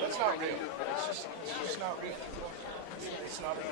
That's not real. It's just not real. It's not real.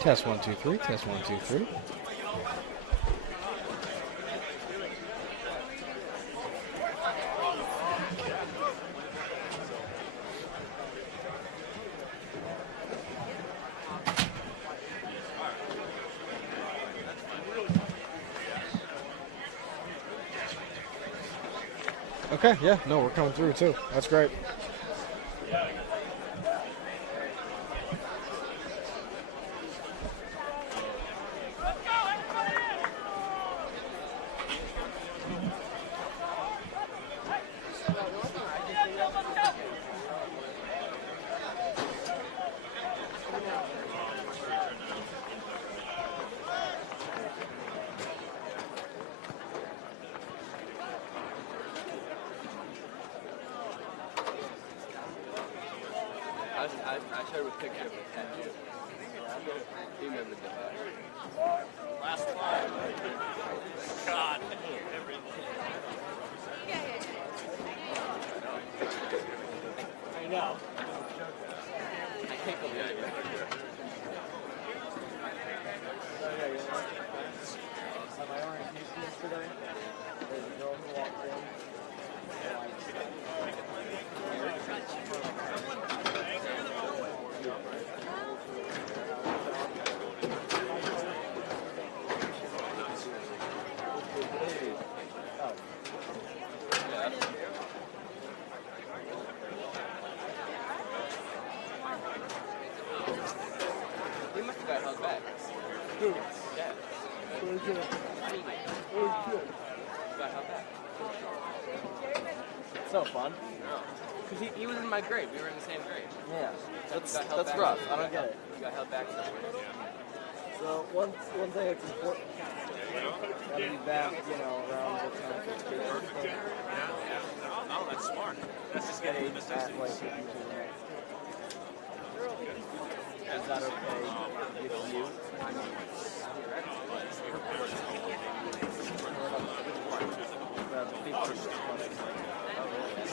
Test 1 2 3. Test 1 2 3. Okay, yeah, no, we're coming through too. That's great. I showed a picture of a tattoo. You remember that? Last time. God. I know. I can't believe it. At my orientation yesterday, there's a girl who walked in. He must have got held back. Who? Yeah. Where's it? Where's it? Got held back. So fun. No. Because he was in my grade. We were in the same grade. Yeah. That's rough. I don't get it. You got held back somewhere. So one thing that's important. Gotta be back, around the time for station. Oh, that's smart. That's just getting the necessity. Is that okay with you?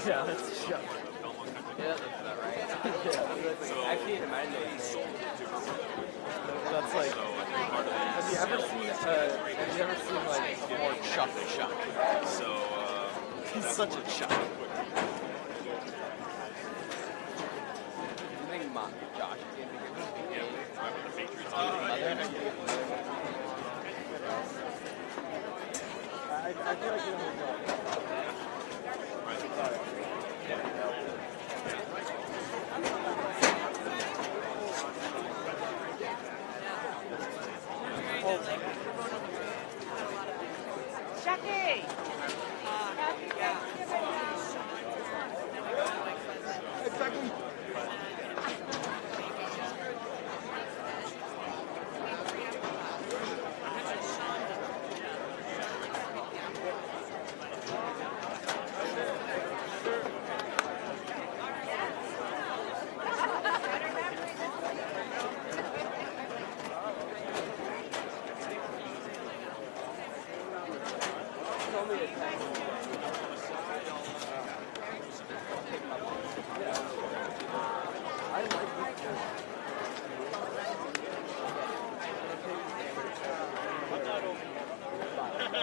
Yeah, that's a show. Yeah, that's about right. I've seen him. I know he's That's like. Have you ever seen like a more Chuck Chuck? So, He's such a Chuck. I think Mom, Josh, you think you're going to right with the Patriots. I feel like you don't know. Jackie!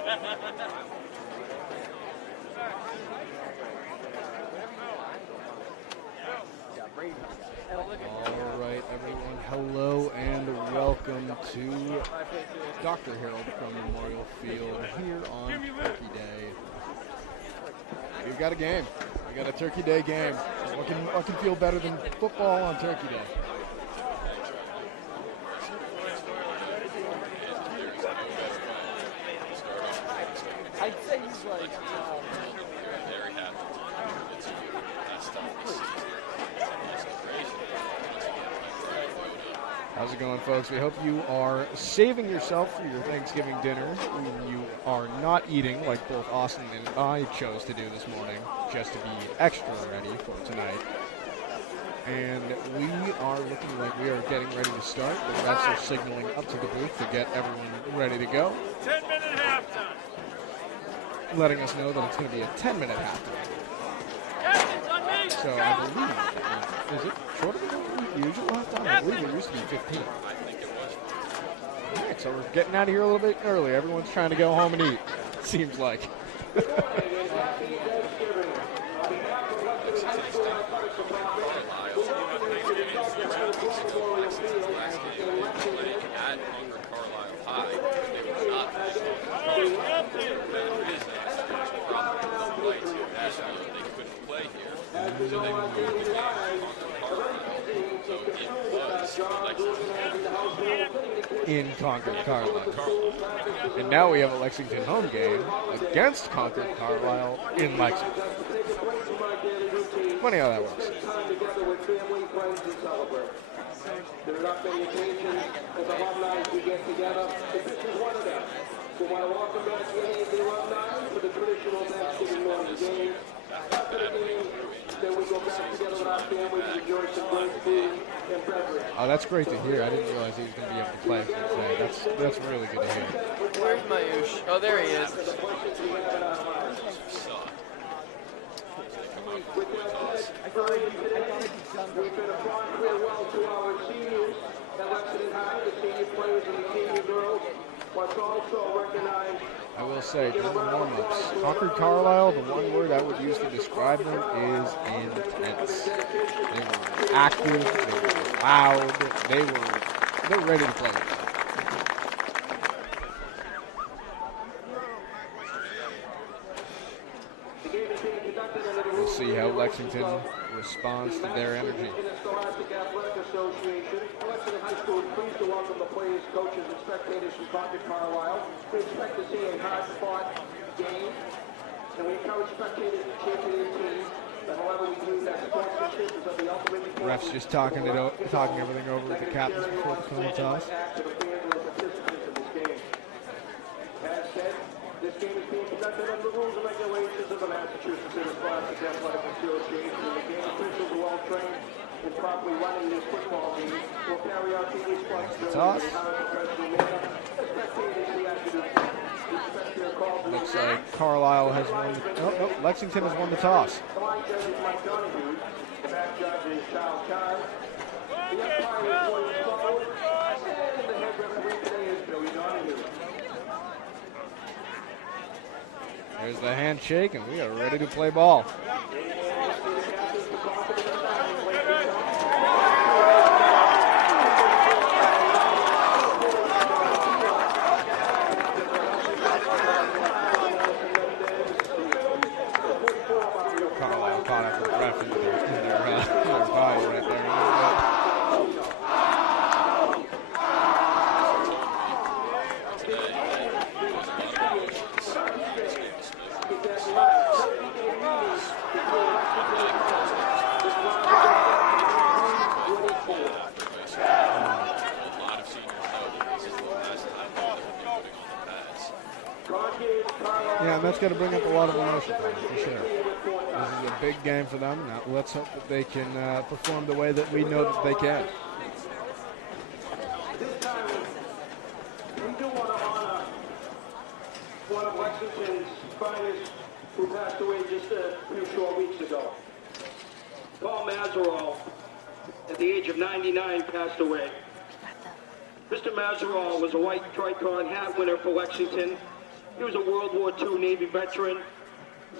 All right, everyone. Hello and welcome to Dr. Harold from Memorial Field here on Turkey Day. We've got a game. We got a Turkey Day game. What can feel better than football on Turkey Day? I'd say he's like, Very happy. It's that's tough. How's it going, folks? We hope you are saving yourself for your Thanksgiving dinner. You are not eating like both Austin and I chose to do this morning, just to be extra ready for tonight. And we are looking like we are getting ready to start. The refs are signaling up to the booth to get everyone ready to go. 10-minute halftime. Letting us know that it's going to be a 10-minute halftime. So I believe that means, is it shorter than the usual halftime? I believe it used to be 15. I think it was. All right, so we're getting out of here a little bit early. Everyone's trying to go home and eat, it seems like. At Concord-Carlisle High, they were not they couldn't play here, so they moved the game to Concord-Carlisle. So it was Lexington. In Concord-Carlisle. And now we have a Lexington home game against Concord-Carlisle in Lexington. Funny how that works. There's not many occasions as alumni we get together, but this is one of them. We want to welcome back any of the alumni for the traditional Thanksgiving morning game. After the game, then we go back together with our families and enjoy some great food and beverage. Oh, that's great to hear. I didn't realize he was going to be able to play for today. That's really good to hear. where's Mayush? Oh, there he is. We've been a fond farewell to our seniors at Lexington High, the senior players and the senior girls. Let's also recognize. I will say, during the warm-ups, Concord-Carlisle, the one word I would use to describe them is intense. They were active, they were loud, they were ready to play. We'll see how Lexington responds to their energy. Scholastic Athletic Association. Lexington High School is pleased to welcome the players, coaches, and spectators from Concord-Carlisle. We expect to see a hard-fought game, and we encourage spectators to cheer for their team. But however, we believe that sportsmanship is of the ultimate importance. Refs just talking everything over with the captains before the coin toss. As said, this game is being conducted under the rules and regulations of the Massachusetts Scholastic Athletic Association. The game officials are well trained in properly running this football game. Will carry out the responsibility in a professional manner. The spectators will have to respect their calls. Looks like Carlisle has won. No, Lexington has won the toss. The line judge is Mike Donahue. The back judge is Charles Carr. The umpire is William Cole. And the head referee today is Billy Donahue. There's the handshake, and we are ready to play ball. Carlisle caught up with the ref in their body right there. Yeah, and that's going to bring up a lot of emotion for them, for sure. This is a big game for them. Now, let's hope that they can perform the way that we know that they can. This time, we do want to honor one of Lexington's finest who passed away just a few short weeks ago. Paul Mazerall, at the age of 99, passed away. Mr. Mazerall was a white tricon hat winner for Lexington, He was a World War II Navy veteran.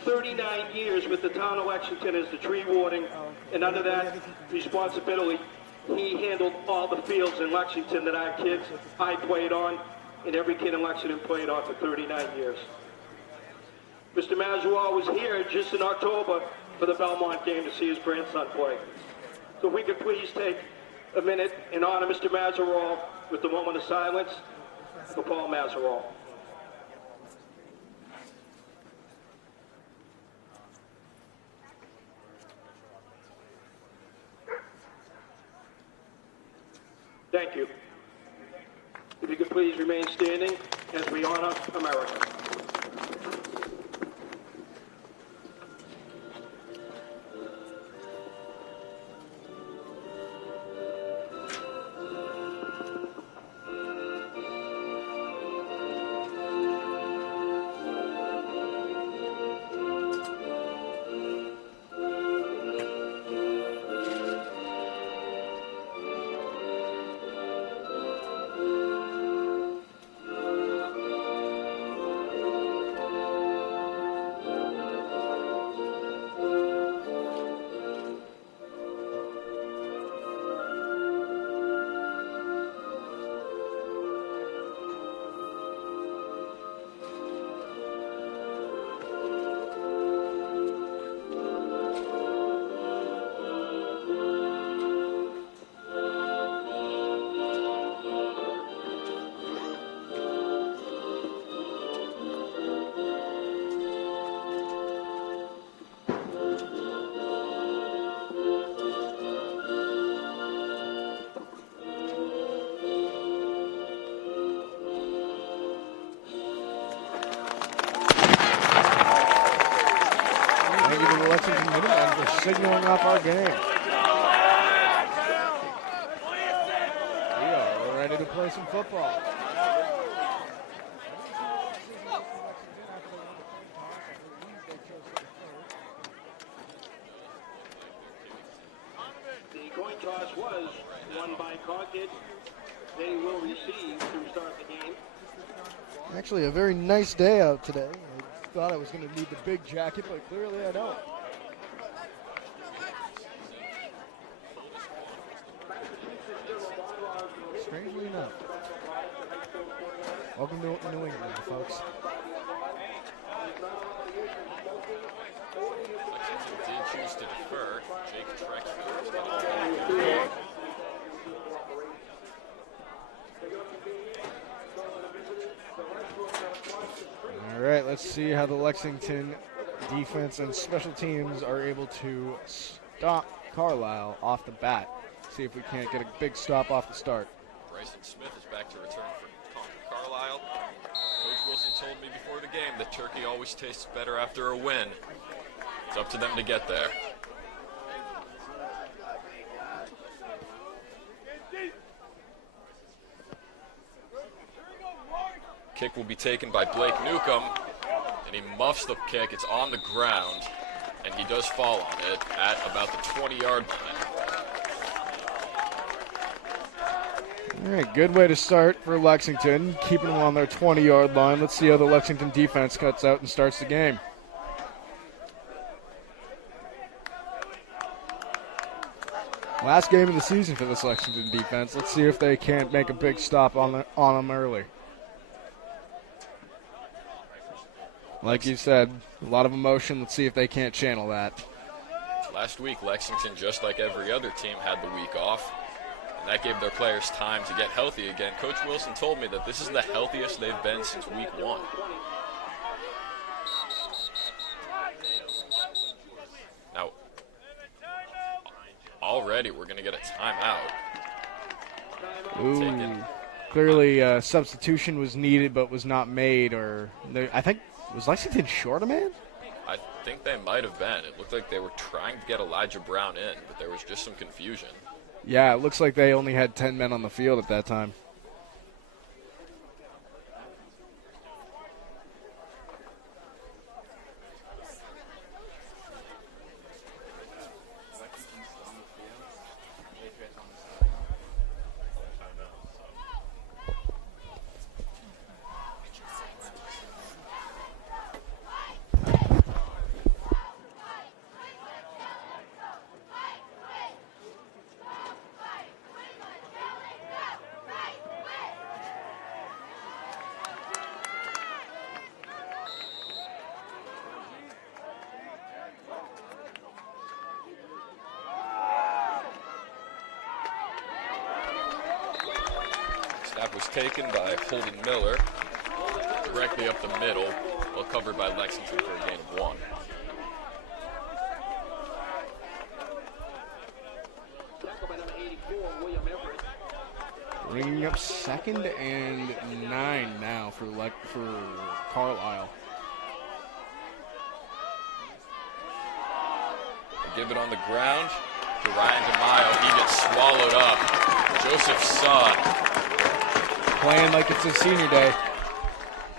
39 years with the town of Lexington as the tree warden, and under that responsibility, he handled all the fields in Lexington that I played on, and every kid in Lexington played on for 39 years. Mr. Mazzaroll was here just in October for the Belmont game to see his grandson play. So if we could please take a minute and honor Mr. Mazzaroll with the moment of silence for Paul Mazzaroll. Thank you. If you could please remain standing as we honor America. Lexington Minutemen for signaling off our game. We are ready to play some football. The coin toss was won by Concord. They will receive to start the game. Actually, a very nice day out today. I thought I was going to need the big jacket, but clearly I don't. Strangely enough. Welcome to New England, folks. Lexington did choose to defer. Jake Trexler. All right, let's see how the Lexington defense and special teams are able to stop Carlisle off the bat. See if we can't get a big stop off the start. Bryson Smith is back to return for Concord-Carlisle. Coach Wilson told me before the game that turkey always tastes better after a win. It's up to them to get there. Kick will be taken by Blake Newcomb, and he muffs the kick. It's on the ground, and he does fall on it at about the 20-yard line. All right, good way to start for Lexington, keeping them on their 20-yard line. Let's see how the Lexington defense cuts out and starts the game. Last game of the season for this Lexington defense. Let's see if they can't make a big stop on them early. Like you said, a lot of emotion. Let's see if they can't channel that. Last week, Lexington, just like every other team, had the week off. And that gave their players time to get healthy again. Coach Wilson told me that this is the healthiest they've been since week 1. Now, already we're going to get a timeout. Ooh, clearly substitution was needed but was not made. I think, was Lexington short a man? I think they might have been. It looked like they were trying to get Elijah Brown in, but there was just some confusion. Yeah, it looks like they only had 10 men on the field at that time. taken by Holden Miller, directly up the middle, well covered by Lexington for a gain of 1. Bringing up 2nd and 9 now for Carlisle. Give it on the ground to Ryan DeMaio. He gets swallowed up. Joseph Sudd. Playing like it's his senior day.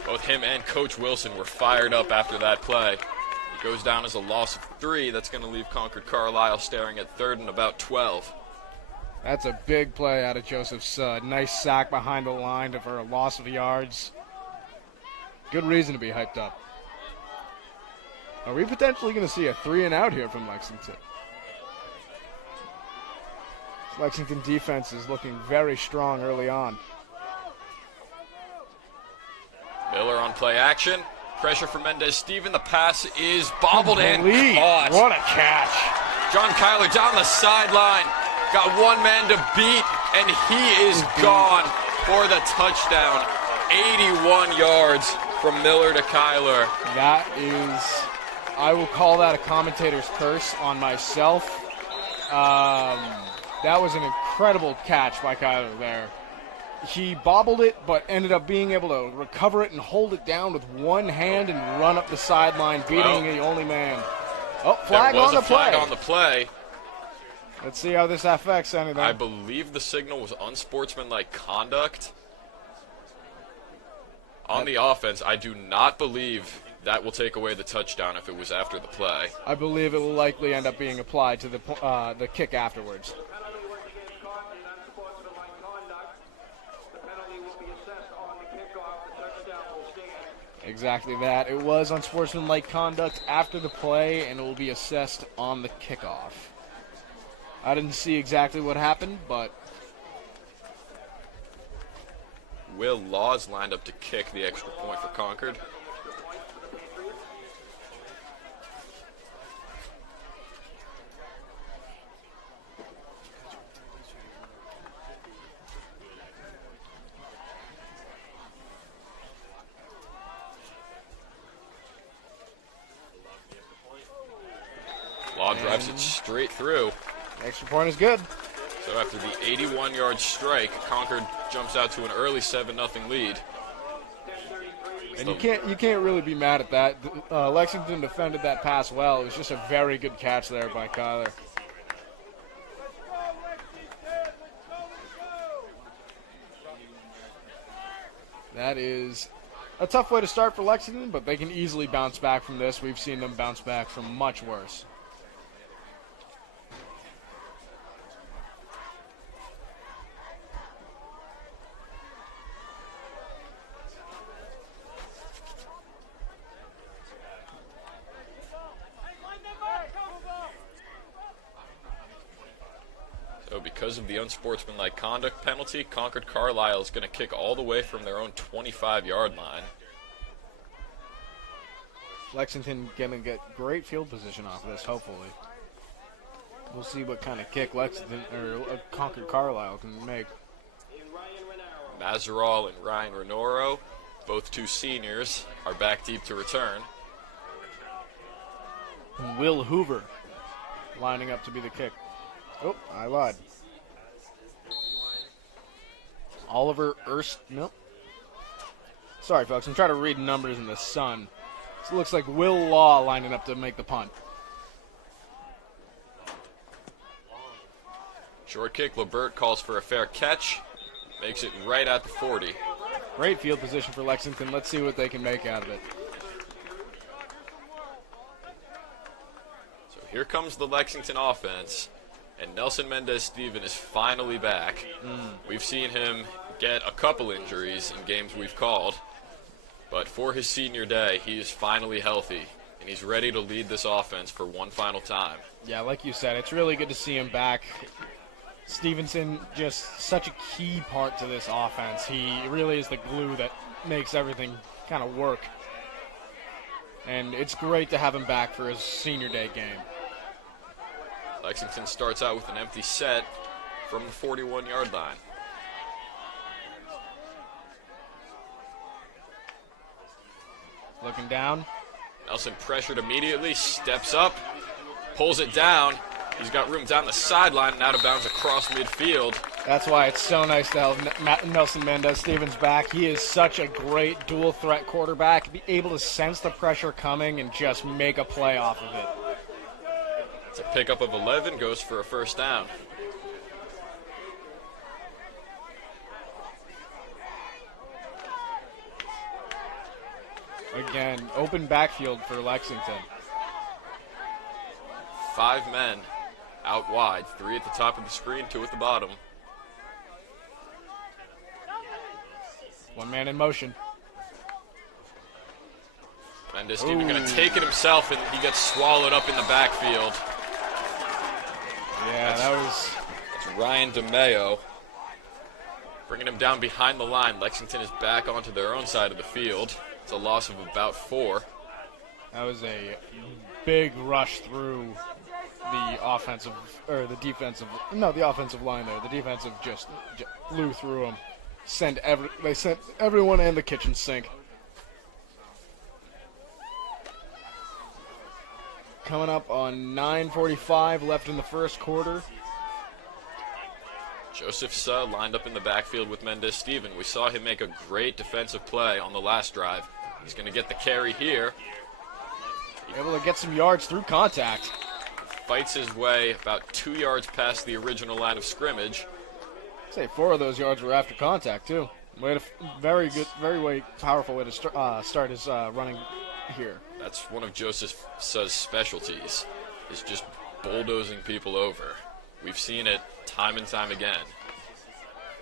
Both him and Coach Wilson were fired up after that play. It goes down as a loss of 3. That's going to leave Concord-Carlisle staring at 3rd and about 12. That's a big play out of Joseph Sudd. Nice sack behind the line for a loss of yards. Good reason to be hyped up. Are we potentially going to see a 3-and-out here from Lexington? Lexington defense is looking very strong early on. Miller on play action. Pressure from Mendez-Steven. The pass is bobbled and caught. What a catch. John Kyler down the sideline. Got one man to beat, and he is gone for the touchdown. 81 yards from Miller to Kyler. That is, I will call that a commentator's curse on myself. That was an incredible catch by Kyler there. He bobbled it, but ended up being able to recover it and hold it down with one hand and run up the sideline, beating the only man. Oh, flag on the play. Flag on the play. Let's see how this affects anything. I believe the signal was unsportsmanlike conduct on the offense. I do not believe that will take away the touchdown if it was after the play. I believe it will likely end up being applied to the kick afterwards. Exactly that. It was unsportsmanlike conduct after the play, and it will be assessed on the kickoff. I didn't see exactly what happened, but Will Laws lined up to kick the extra point for Concord. Law drives it straight through. extra point is good. So after the 81-yard strike, Concord jumps out to an early 7-0 lead. And you can't really be mad at that. Lexington defended that pass well. It was just a very good catch there by Kyler. That is a tough way to start for Lexington, but they can easily bounce back from this. We've seen them bounce back from much worse. So because of the unsportsmanlike conduct penalty, Concord-Carlisle is going to kick all the way from their own 25-yard line. Lexington going to get great field position off of this, hopefully. We'll see what kind of kick Lexington or Concord-Carlisle can make. Mazeral and Ryan Renoro, both two seniors, are back deep to return. And Will Hoover lining up to be the kick. Oh, I lied. Oliver Erst. Nope. Sorry, folks. I'm trying to read numbers in the sun. So it looks like Will Law lining up to make the punt. Short kick. Lebert calls for a fair catch. Makes it right at the 40. Great field position for Lexington. Let's see what they can make out of it. So here comes the Lexington offense. And Nelson Mendez-Steven is finally back. We've seen him get a couple injuries in games we've called. But for his senior day, he is finally healthy. And he's ready to lead this offense for one final time. Yeah, like you said, it's really good to see him back. Stevenson, just such a key part to this offense. He really is the glue that makes everything kind of work. And it's great to have him back for his senior day game. Lexington starts out with an empty set from the 41-yard line. Looking down. Nelson pressured immediately, steps up, pulls it down. He's got room down the sideline and out of bounds across midfield. That's why it's so nice to have Nelson Mendez-Stevens back. He is such a great dual-threat quarterback, be able to sense the pressure coming and just make a play off of it. It's a pickup of 11, goes for a first down. Again, open backfield for Lexington. 5 men out wide, 3 at the top of the screen, 2 at the bottom. 1 man in motion. Mendez-Stevens going to take it himself, and he gets swallowed up in the backfield. Yeah, that's Ryan DeMeo. Bringing him down behind the line. Lexington is back onto their own side of the field. It's a loss of about 4. That was a big rush through the offensive line there. The defensive just flew through them. They sent everyone in the kitchen sink. Coming up on 9:45 left in the first quarter. Joseph Suh lined up in the backfield with Mendez-Stevens. We saw him make a great defensive play on the last drive. He's going to get the carry here. Able to get some yards through contact. Fights his way about 2 yards past the original line of scrimmage. I'd say 4 of those yards were after contact, too. Very powerful way to start his running here. That's one of Joseph Suh's specialties, is just bulldozing people over. We've seen it time and time again.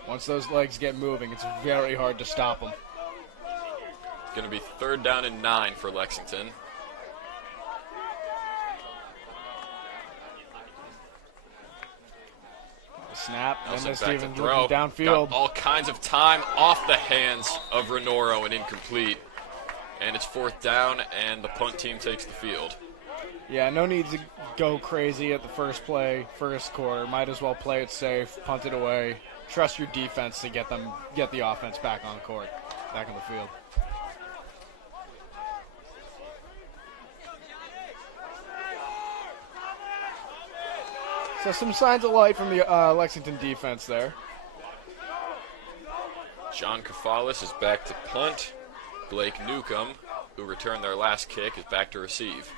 Once those legs get moving, it's very hard to stop them. It's going to be 3rd down and 9 for Lexington. Snap, Nelson and then back to Stevens throw. looking downfield. Got all kinds of time off the hands of Renoro and incomplete. And it's 4th down, and the punt team takes the field. Yeah, no need to go crazy at the first quarter. Might as well play it safe, punt it away. Trust your defense to get the offense back on court, back on the field. So some signs of life from the Lexington defense there. John Kafalis is back to punt. Blake Newcomb, who returned their last kick, is back to receive.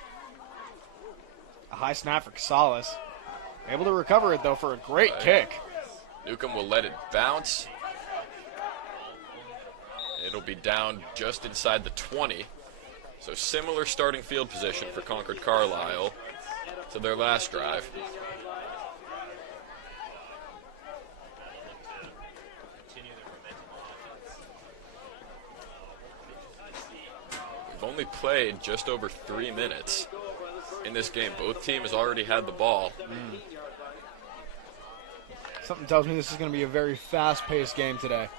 A high snap for Casales. Able to recover it, though, for a great kick. Newcomb will let it bounce. It'll be down just inside the 20. So similar starting field position for Concord-Carlisle to their last drive. We've only played just over 3 minutes in this game. Both teams already had the ball. Something tells me this is going to be a very fast-paced game today.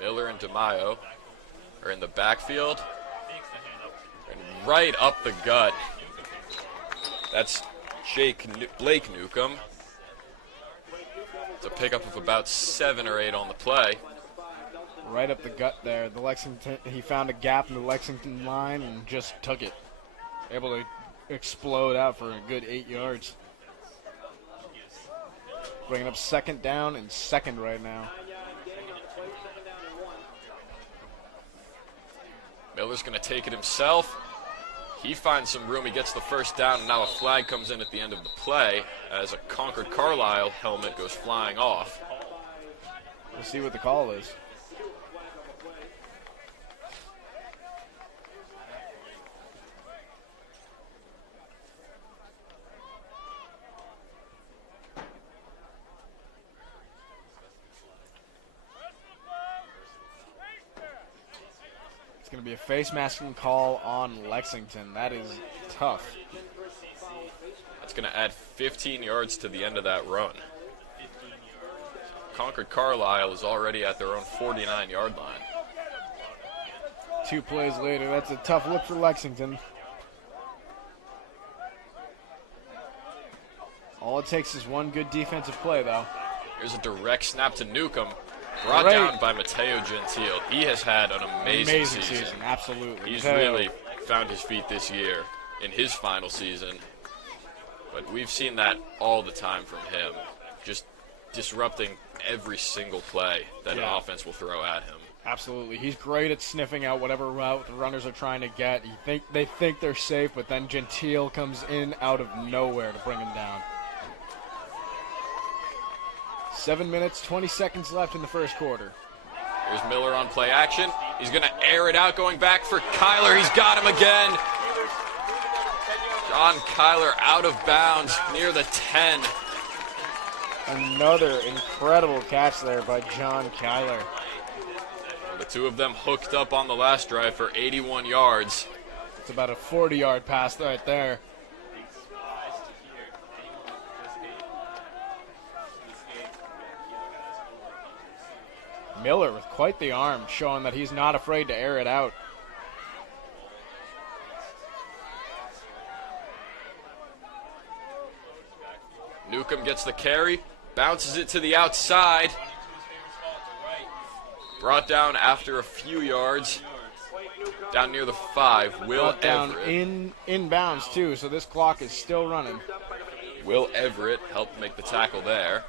Miller and DeMaio are in the backfield. And right up the gut. That's Blake Newcomb. It's a pickup of about 7 or 8 on the play. Right up the gut there. He found a gap in the Lexington line and just took it. Able to explode out for a good 8 yards. Bringing up 2nd down and 2nd right now. Miller's going to take it himself. He finds some room. He gets the first down, and now a flag comes in at the end of the play as a Concord-Carlisle helmet goes flying off. We'll see what the call is. It's going to be a face masking call on Lexington. That is tough. That's going to add 15 yards to the end of that run. Concord-Carlisle is already at their own 49-yard line. 2 plays later, that's a tough look for Lexington. All it takes is one good defensive play, though. Here's a direct snap to Newcomb. Brought Great. down by Mateo Gentile. He has had an amazing season. Absolutely. He's Mateo. really found his feet this year in his final season. But we've seen that all the time from him. Just disrupting every single play that an offense will throw at him. Absolutely. He's great at sniffing out whatever route the runners are trying to get. They think they're safe, but then Gentile comes in out of nowhere to bring him down. 7 minutes, 20 seconds left in the first quarter. Here's Miller on play action. He's going to air it out, going back for Kyler. He's got him again. John Kyler out of bounds near the 10. Another incredible catch there by John Kyler. The two of them hooked up on the last drive for 81 yards. It's about a 40-yard pass right there. Miller with quite the arm, showing that he's not afraid to air it out. Newcomb gets the carry, bounces it to the outside. Brought down after a few yards, down near the 5. Will Brought down Everett. in bounds too, so this clock is still running. Will Everett helped make the tackle there.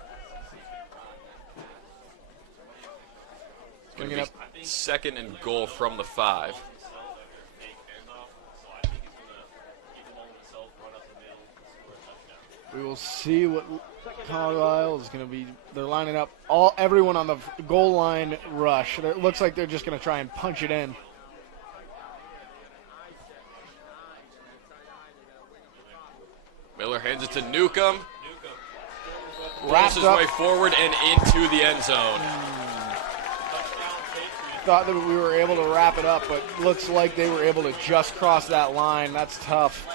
It's going to be second and goal from the 5. We will see what Carlisle is going to be. They're lining up everyone on the goal line rush. It looks like they're just going to try and punch it in. Miller hands it to Newcomb. Wrapped Pulls his up. way forward and into the end zone. Thought that we were able to wrap it up, but looks like they were able to just cross that line. That's tough.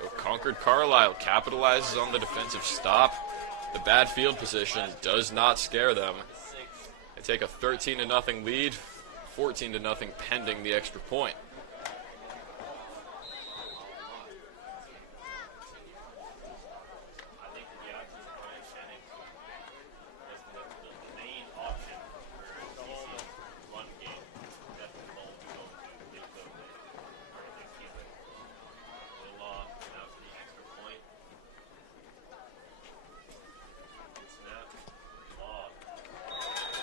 So Concord-Carlisle capitalizes on the defensive stop. The bad field position does not scare them. They take a 13-0 lead, 14-0 pending the extra point.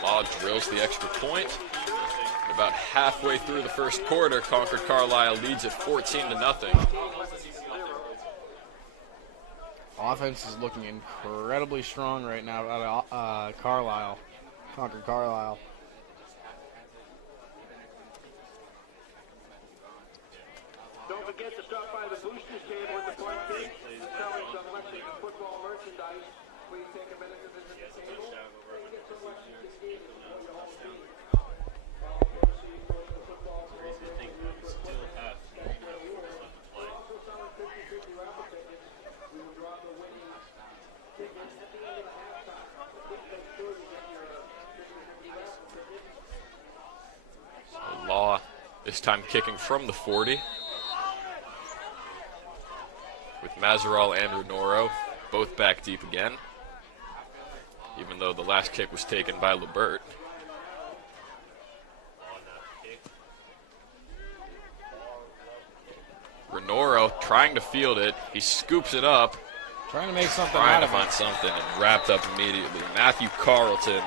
Law drills the extra point. And about halfway through the first quarter, Concord-Carlisle leads at 14-0. Offense is looking incredibly strong right now out of Carlisle, Concord-Carlisle. Don't forget to stop by the boosters table at the front gate, selling some Lexington football merchandise. Please take a minute to visit the table. You get some Lexington games for your whole team. Also selling 50/50 raffle tickets. We will draw the winning tickets at the end of the halftime. Please make sure you get your 50/50 raffle tickets. Law this time kicking from the 40. With Mazeral and Renoro both back deep again. Even though the last kick was taken by Lebert. Renoro trying to field it. He scoops it up. Trying to make something Trying out to of find it. something and wrapped up immediately. Matthew Carlton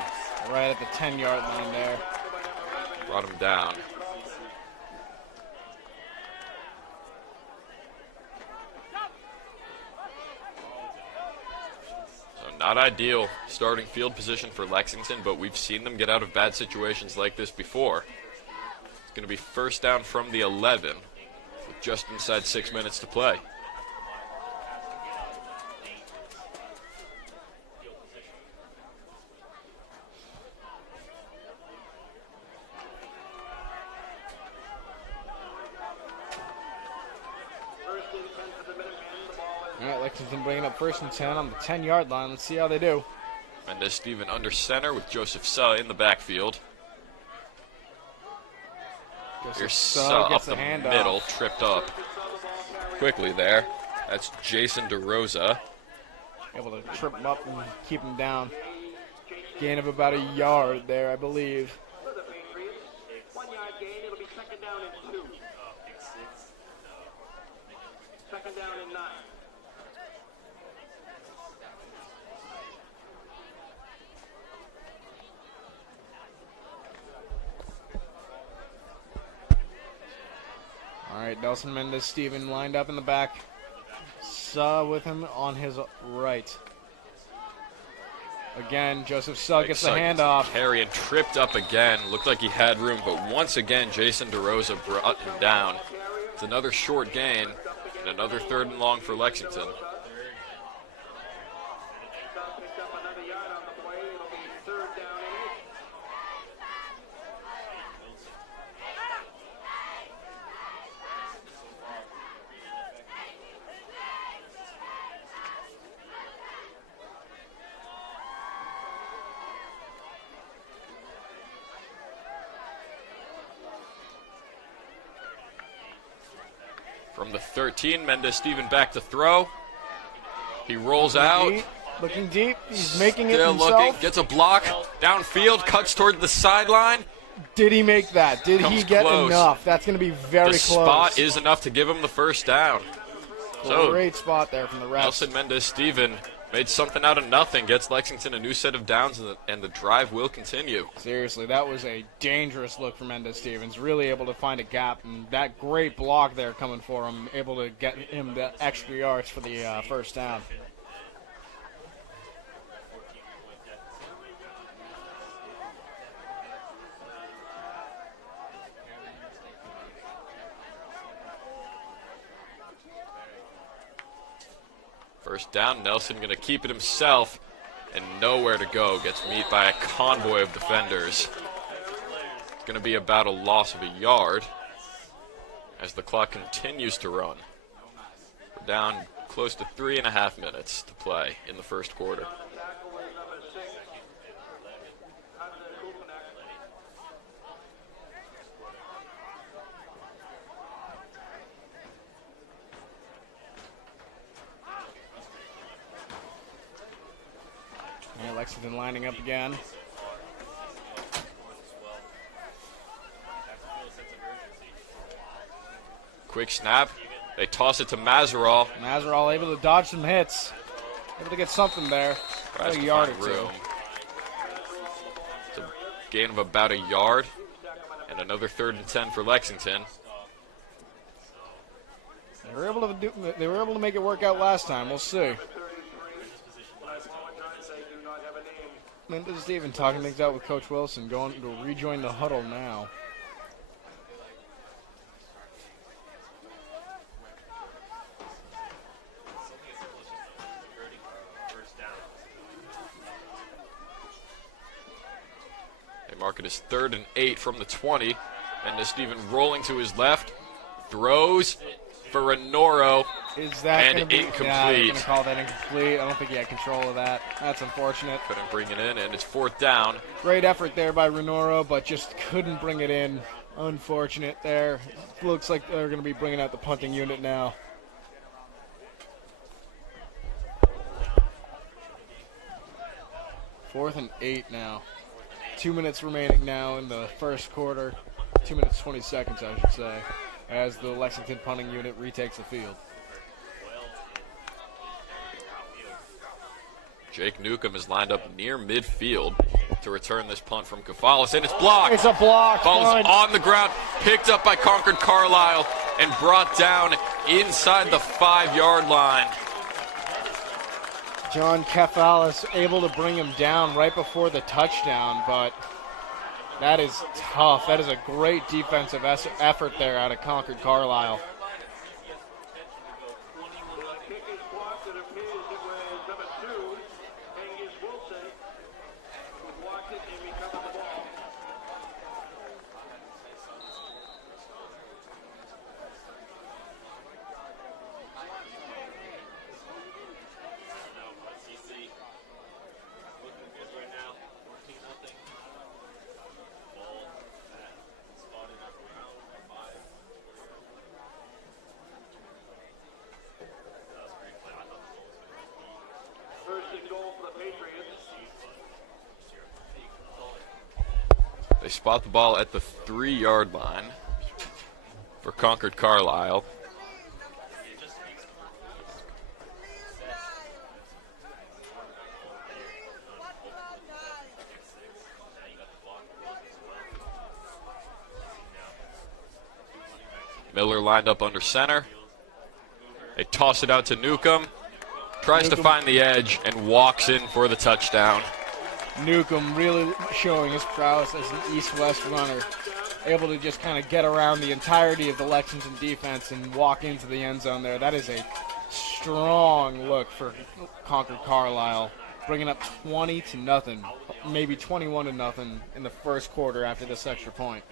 Right at the 10-yard line there. brought him down. So not ideal starting field position for Lexington, but we've seen them get out of bad situations like this before. It's going to be first down from the 11 with just inside 6 minutes to play. All right, Lexington bringing up 1st and 10 on the 10-yard line. Let's see how they do. Mendez Steven under center with Joseph Suh in the backfield. Here's Suh up gets the handoff. middle, tripped up quickly there. That's Jason DeRosa. able to trip him up and keep him down. Gain of about a yard there, I believe. For the Patriots, 1 yard gain. It'll be second down and 2. Second down and 9. All right, Nelson Mendez Steven lined up in the back. Suh with him on his right. Again, Joseph Suh gets the handoff. Carry and tripped up again. Looked like he had room, but once again, Jason DeRosa brought him down. It's another short gain and another 3rd and long for Lexington. Picked up another yard on the play. It'll be 3rd down and 8. From the 13, Mendez Steven back to throw. He rolls out. Looking deep. He's making it Still himself. looking. Gets a block. Downfield. Cuts toward the sideline. Did he make that? Did he Comes get close. enough? That's going to be very The close. spot is enough to give him the 1st down. So Great spot there from the refs. Nelson Mendez Steven made something out of nothing. Gets Lexington a new set of downs, and the drive will continue. Seriously, that was a dangerous look for Mendez Stevens. Really able to find a gap, and that great block there coming for him, able to get him the extra yards for the 1st down. First down, Nelson going to keep it himself, and nowhere to go. Gets meet by a convoy of defenders. It's going to be about a loss of a yard as the clock continues to run. We're down close to 3.5 minutes to play in the 1st quarter. Yeah, Lexington lining up again. Quick snap. They toss it to Mazerall. Mazerall able to dodge some hits. Able to get something there. About Tries a to yard or find two. room. It's a gain of about a yard, and another 3rd and 10 for Lexington. They were able to make it work out last time. We'll see. Mendez Steven talking things out with Coach Wilson, going to rejoin the huddle now. They mark it as 3rd and 8 from the 20. Mendez Steven rolling to his left. Throws for Renoro. Is that And going to be incomplete. Yeah, they're going to call that incomplete. I don't think he had control of that. That's unfortunate. Couldn't bring it in, and it's 4th down. Great effort there by Renoro, but just couldn't bring it in. Unfortunate there. Looks like they're going to be bringing out the punting unit now. Fourth and 8 now. 2 minutes remaining now in the 1st quarter. 2 minutes 20 seconds, I should say, as the Lexington punting unit retakes the field. Jake Newcomb is lined up near midfield to return this punt from Kafalis, and it's blocked. It's a block. Ball's on the ground, picked up by Concord-Carlisle, and brought down inside the 5-yard line. John Kafalis able to bring him down right before the touchdown, but that is tough. That is a great defensive effort there out of Concord-Carlisle. They spot the ball at the 3-yard line for Concord-Carlisle. Miller lined up under center. They toss it out to Newcomb. Tries to find the edge and walks in for the touchdown. Newcomb really showing his prowess as an east-west runner. Able to just kind of get around the entirety of the Lexington defense and walk into the end zone there. That is a strong look for Concord-Carlisle. Bringing up 20-0, maybe 21-0 in the first quarter after this extra point.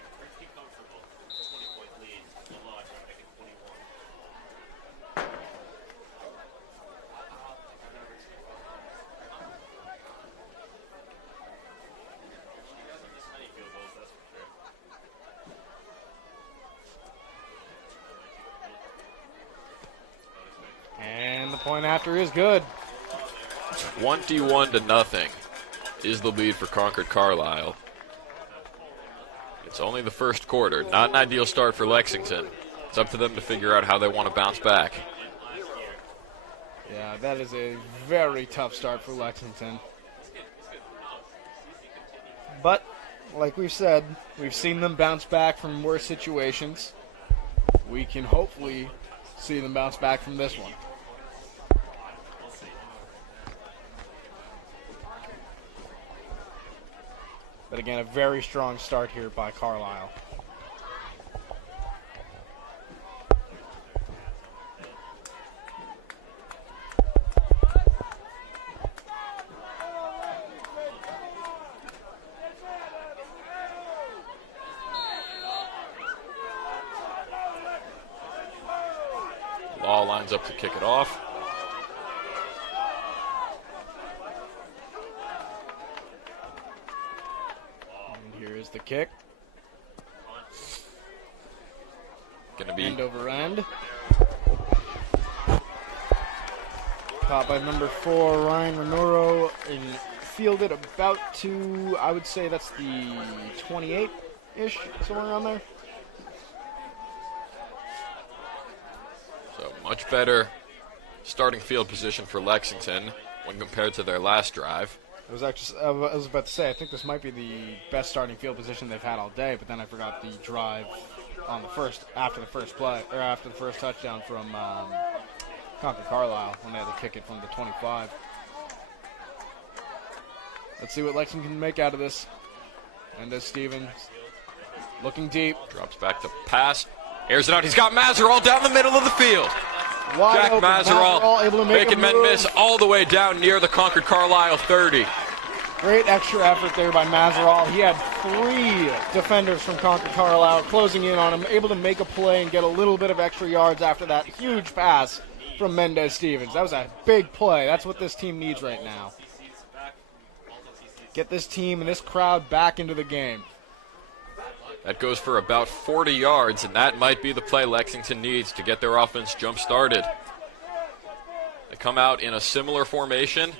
Point after is good. 21-0 is the lead for Concord-Carlisle. It's only the first quarter. Not an ideal start for Lexington. It's up to them to figure out how they want to bounce back. Yeah, that is a very tough start for Lexington. But, like we've said, we've seen them bounce back from worse situations. We can hopefully see them bounce back from this one. But again, a very strong start here by Carlisle. Law lines up to kick it off. The kick. Gonna be end over end. Caught by number 4, Ryan Renoro, and fielded about to, I would say that's the 28-ish, somewhere around there. So much better starting field position for Lexington when compared to their last drive. I was about to say, I think this might be the best starting field position they've had all day, but then I forgot the drive on the first, after the first play, or after the first touchdown from Concord-Carlisle when they had to kick it from the 25. Let's see what Lexington can make out of this. Mendez Stevens looking deep. Drops back to pass. Airs it out. He's got Mazerall down the middle of the field. Wide Jack open. Mazerall able to make making men miss all the way down near the Concord-Carlisle 30. Great extra effort there by Mazerall. He had 3 defenders from Concord-Carlisle closing in on him, able to make a play and get a little bit of extra yards after that huge pass from Mendez Stevens. That was a big play. That's what this team needs right now. Get this team and this crowd back into the game. That goes for about 40 yards, and that might be the play Lexington needs to get their offense jump-started. They come out in a similar formation.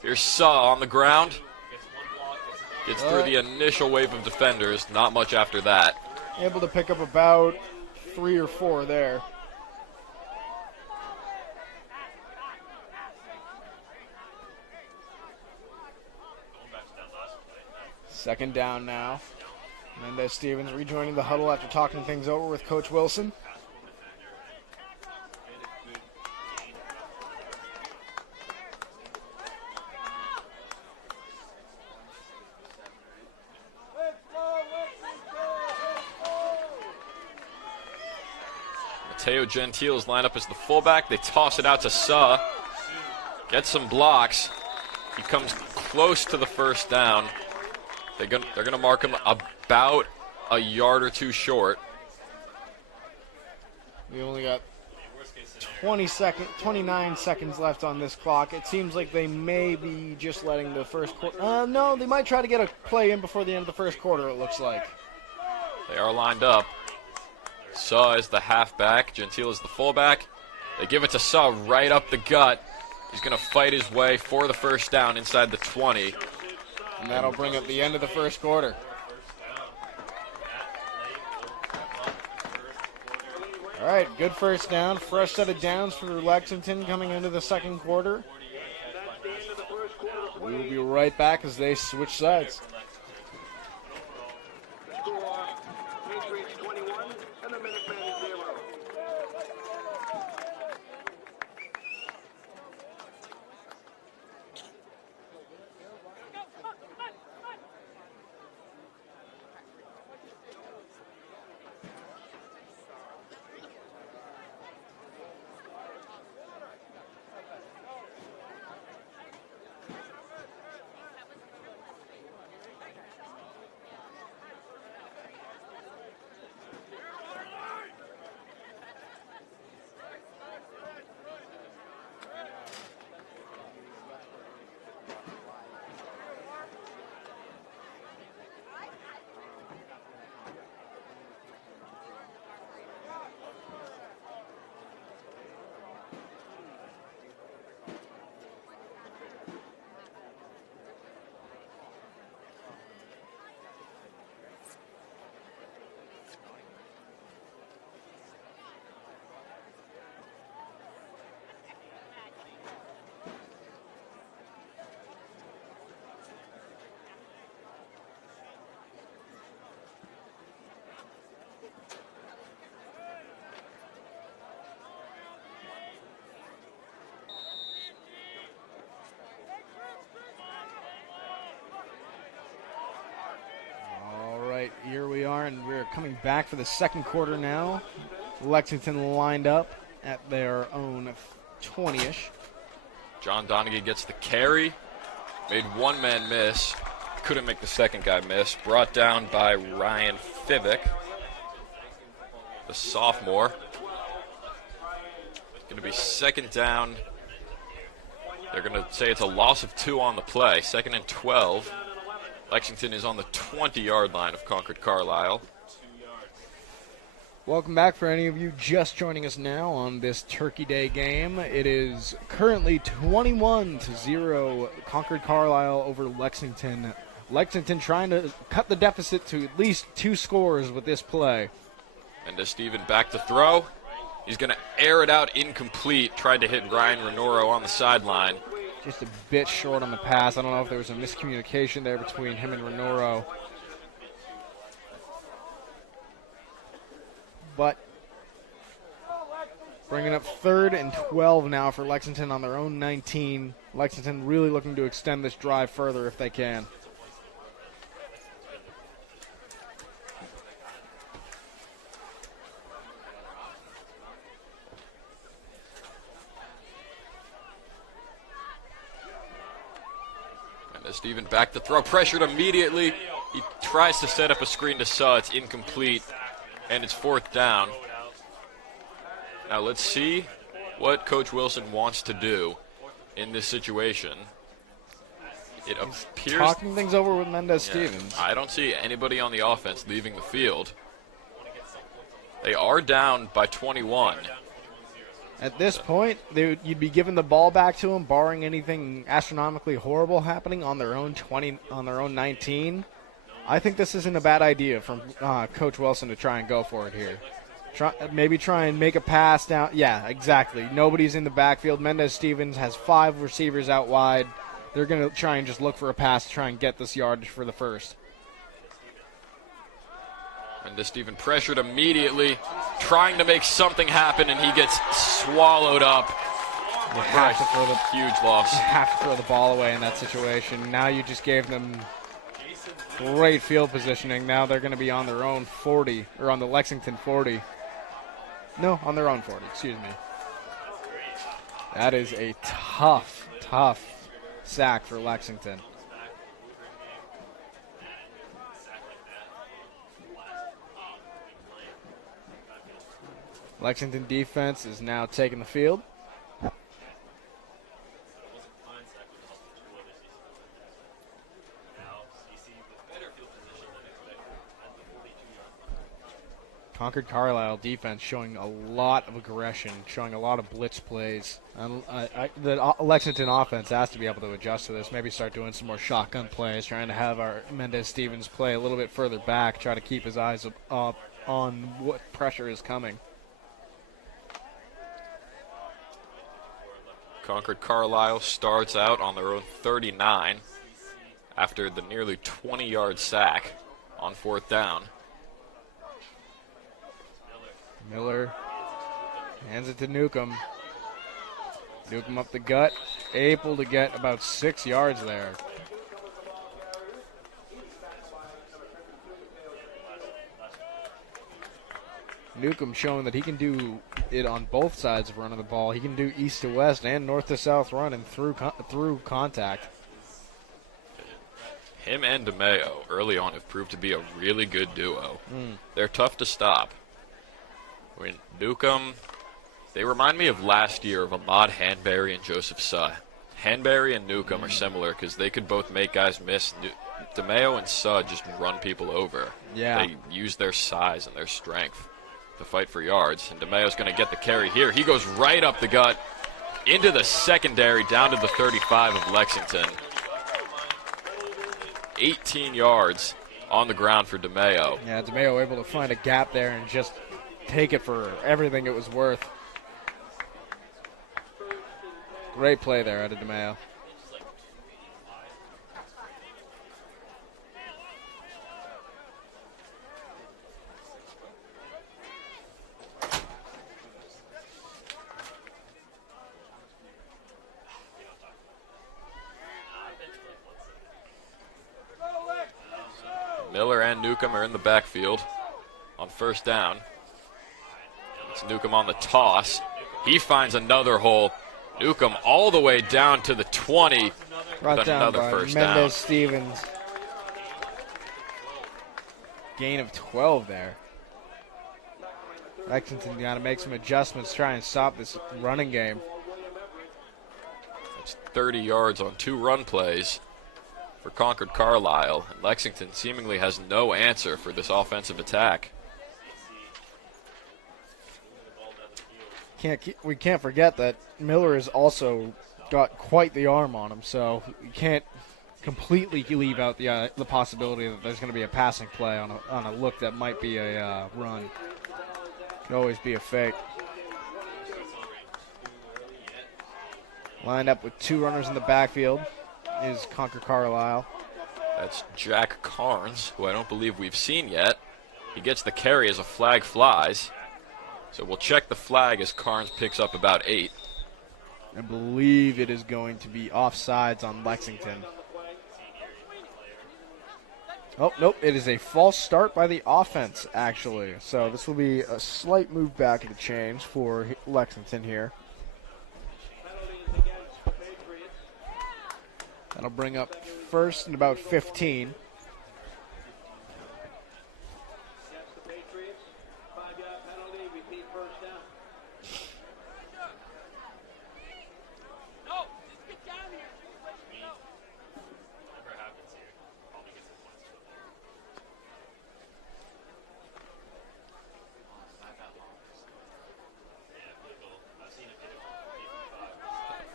Here's Suh on the ground. Gets through the initial wave of defenders. Not much after that. Able to pick up about 3 or 4 there. Second down now. Mendez Stevens rejoining the huddle after talking things over with Coach Wilson. Mateo Gentile's lined up as the fullback. They toss it out to Suh. Gets some blocks. He comes close to the first down. They're going to mark him about a yard or 2 short. We only got 29 seconds left on this clock. It seems like they may be just letting the first quarter. No, they might try to get a play in before the end of the first quarter, it looks like. They are lined up. Suh is the halfback. Gentile is the fullback. They give it to Suh right up the gut. He's going to fight his way for the first down inside the 20. And that'll bring up the end of the first quarter. All right, good first down. Fresh set of downs for Lexington coming into the second quarter. We will be right back as they switch sides. Score, Patriots 21 and the Minutemen 0. All right, here we are, and we're coming back for the second quarter now. Lexington lined up at their own 20-ish. John Donaghy gets the carry. Made one man miss. Couldn't make the second guy miss. Brought down by Ryan Fivick, the sophomore. Going to be second down. They're going to say it's a loss of 2 on the play. 2nd and 12. Lexington is on the 20-yard line of Concord-Carlisle. Welcome back for any of you just joining us now on this Turkey Day game. It is currently 21-0 Concord-Carlisle over Lexington. Lexington trying to cut the deficit to at least 2 scores with this play. And Steven back to throw. He's going to air it out incomplete. Tried to hit Ryan Renoro on the sideline. Just a bit short on the pass. I don't know if there was a miscommunication there between him and Renoro. But bringing up 3rd and 12 now for Lexington on their own 19. Lexington really looking to extend this drive further if they can. Steven back to throw, pressured immediately. He tries to set up a screen to Suh. It's incomplete, and it's 4th down. Now let's see what Coach Wilson wants to do in this situation. It appears Talking things over with Mendez-Stevens. I don't see anybody on the offense leaving the field. They are down by 21. At this point, you'd be giving the ball back to them, barring anything astronomically horrible happening on their own 20, on their own 19. I think this isn't a bad idea from Coach Wilson to try and go for it here. Maybe try and make a pass down. Yeah, exactly. Nobody's in the backfield. Mendez-Stevens has 5 receivers out wide. They're going to try and just look for a pass to try and get this yardage for the first. Mendez-Stevens pressured immediately, trying to make something happen, and he gets swallowed up. You have to throw the huge loss. You have to throw the ball away in that situation. Now you just gave them great field positioning. Now they're going to be on their own 40, or on the Lexington 40. No, on their own 40, excuse me. That is a tough sack for Lexington. Lexington defense is now taking the field. Concord-Carlisle defense showing a lot of aggression, showing a lot of blitz plays. The Lexington offense has to be able to adjust to this, maybe start doing some more shotgun plays, trying to have our Mendez-Stevens play a little bit further back, try to keep his eyes up on what pressure is coming. Concord-Carlisle starts out on their own 39 after the nearly 20-yard sack on 4th down. Miller hands it to Newcomb. Newcomb up the gut, able to get about 6 yards there. Newcomb showing that he can do it on both sides of running the ball. He can do east to west and north to south running through contact. Him and DeMeo early on have proved to be a really good duo. They're tough to stop. I mean, Newcomb, they remind me of last year of Ahmad Hanberry and Joseph Suh. Hanberry and Newcomb are similar because they could both make guys miss. DeMeo and Suh just run people over. Yeah. They use their size and their strength to fight for yards. And DeMeo's going to get the carry here. He goes right up the gut into the secondary down to the 35 of Lexington. 18 yards on the ground for DeMeo. Yeah, DeMeo able to find a gap there and just take it for everything it was worth. Great play there out of DeMeo. Miller and Newcomb are in the backfield on 1st down. It's Newcomb on the toss. He finds another hole. Newcomb all the way down to the 20. Brought down another by first Mendez down. Stevens. Gain of 12 there. Lexington got to make some adjustments, try and stop this running game. That's 30 yards on 2 run plays for Concord-Carlisle. And Lexington seemingly has no answer for this offensive attack. We can't forget that Miller has also got quite the arm on him, so you can't completely leave out the possibility that there's going to be a passing play on a look that might be a run. Could always be a fake. Lined up with 2 runners in the backfield is Concord-Carlisle. That's Jack Carnes, who I don't believe we've seen yet. He gets the carry as a flag flies. So we'll check the flag as Carnes picks up about 8. I believe it is going to be offsides on Lexington. Oh, nope, it is a false start by the offense, actually. So this will be a slight move back of the chains for Lexington here. That'll bring up 1st and about 15.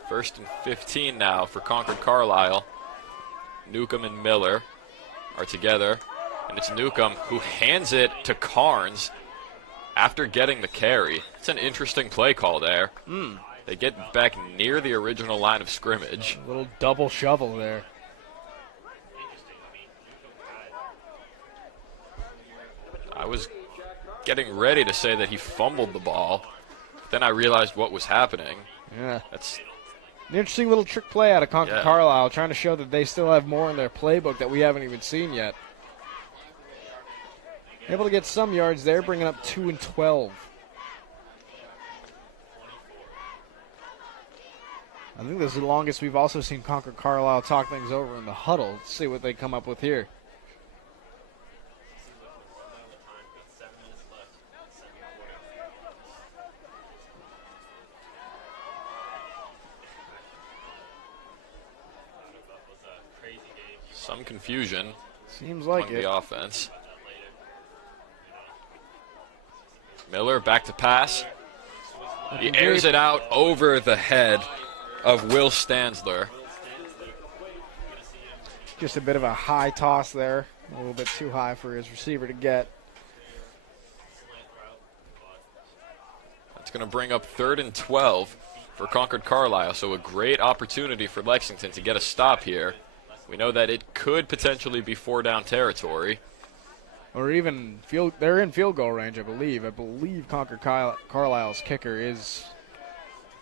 First and 15 now for Concord-Carlisle. Newcomb and Miller are together, and it's Newcomb who hands it to Carnes after getting the carry. It's an interesting play call there. They get back near the original line of scrimmage. A little double shovel there. I was getting ready to say that he fumbled the ball, but then I realized what was happening. Yeah. That's An interesting little trick play out of Concord-Carlisle, trying to show that they still have more in their playbook that we haven't even seen yet. Able to get some yards there, bringing up 2 and 12. I think this is the longest we've also seen Concord-Carlisle talk things over in the huddle. Let's see what they come up with here. some confusion Seems like among it. the offense. Miller back to pass. He airs it out over the head of Will Stansler. Just a bit of a high toss there. A little bit too high for his receiver to get. That's going to bring up 3rd and 12 for Concord-Carlisle, so a great opportunity for Lexington to get a stop here. We know that it could potentially be 4-down territory. Or even they're in field goal range, I believe. I believe Concord-Carlisle's kicker is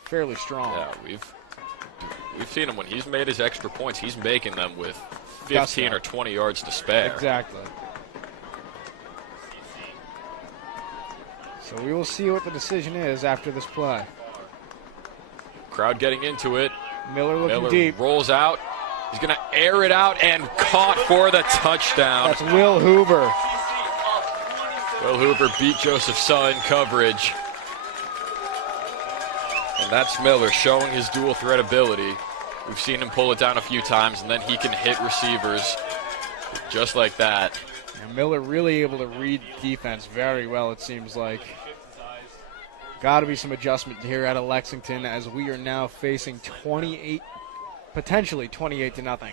fairly strong. Yeah, we've seen him when he's made his extra points. He's making them with 15 or 20 yards to spare. Exactly. So we will see what the decision is after this play. Crowd getting into it. Miller looking Miller deep. rolls out. He's going to air it out and caught for the touchdown. That's Will Hoover. Will Hoover beat Joseph Suh in coverage. And that's Miller showing his dual threat ability. We've seen him pull it down a few times, and then he can hit receivers just like that. And Miller really able to read defense very well, it seems like. Got to be some adjustment here out of Lexington as we are now facing 28, potentially 28-0.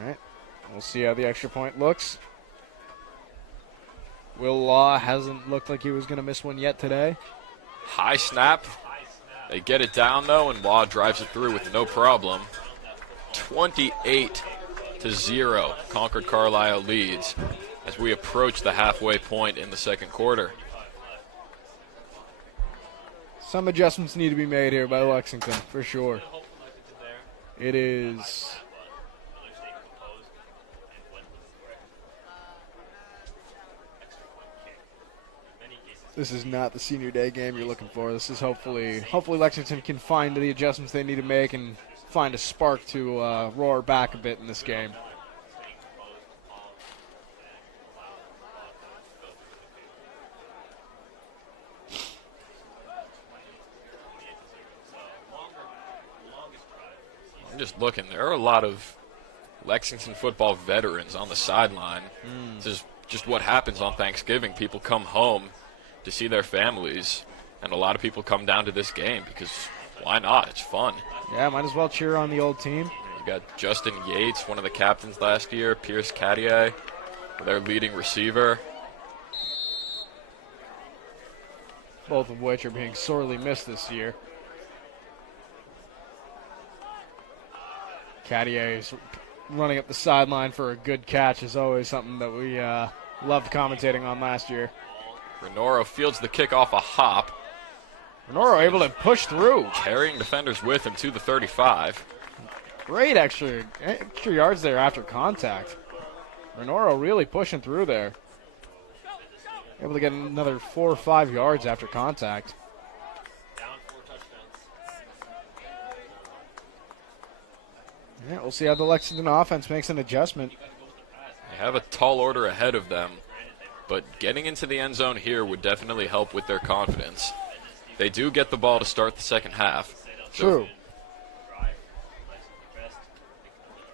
All right, we'll see how the extra point looks. Will Law hasn't looked like he was going to miss one yet today. High snap. They get it down, though, and Law drives it through with no problem. 28-0, Concord-Carlisle leads as we approach the halfway point in the second quarter. Some adjustments need to be made here by Lexington, for sure. It is... This is not the senior day game you're looking for. This is hopefully Lexington can find the adjustments they need to make and find a spark to roar back a bit in this game. I'm just looking. There are a lot of Lexington football veterans on the sideline. This is just what happens on Thanksgiving. People come home to see their families, and a lot of people come down to this game because why not? It's fun. Yeah, might as well cheer on the old team. You got Justin Yates, one of the captains last year, Pierce Cattier, their leading receiver. Both of which are being sorely missed this year. Cattier is running up the sideline for a good catch is always something that we loved commentating on last year. Renoro fields the kick off a hop. Renoro able to push through. Carrying defenders with him to the 35. Great extra yards there after contact. Renoro really pushing through there. Able to get another 4 or 5 yards after contact. Yeah, we'll see how the Lexington offense makes an adjustment. They have a tall order ahead of them, but getting into the end zone here would definitely help with their confidence. They do get the ball to start the second half. True.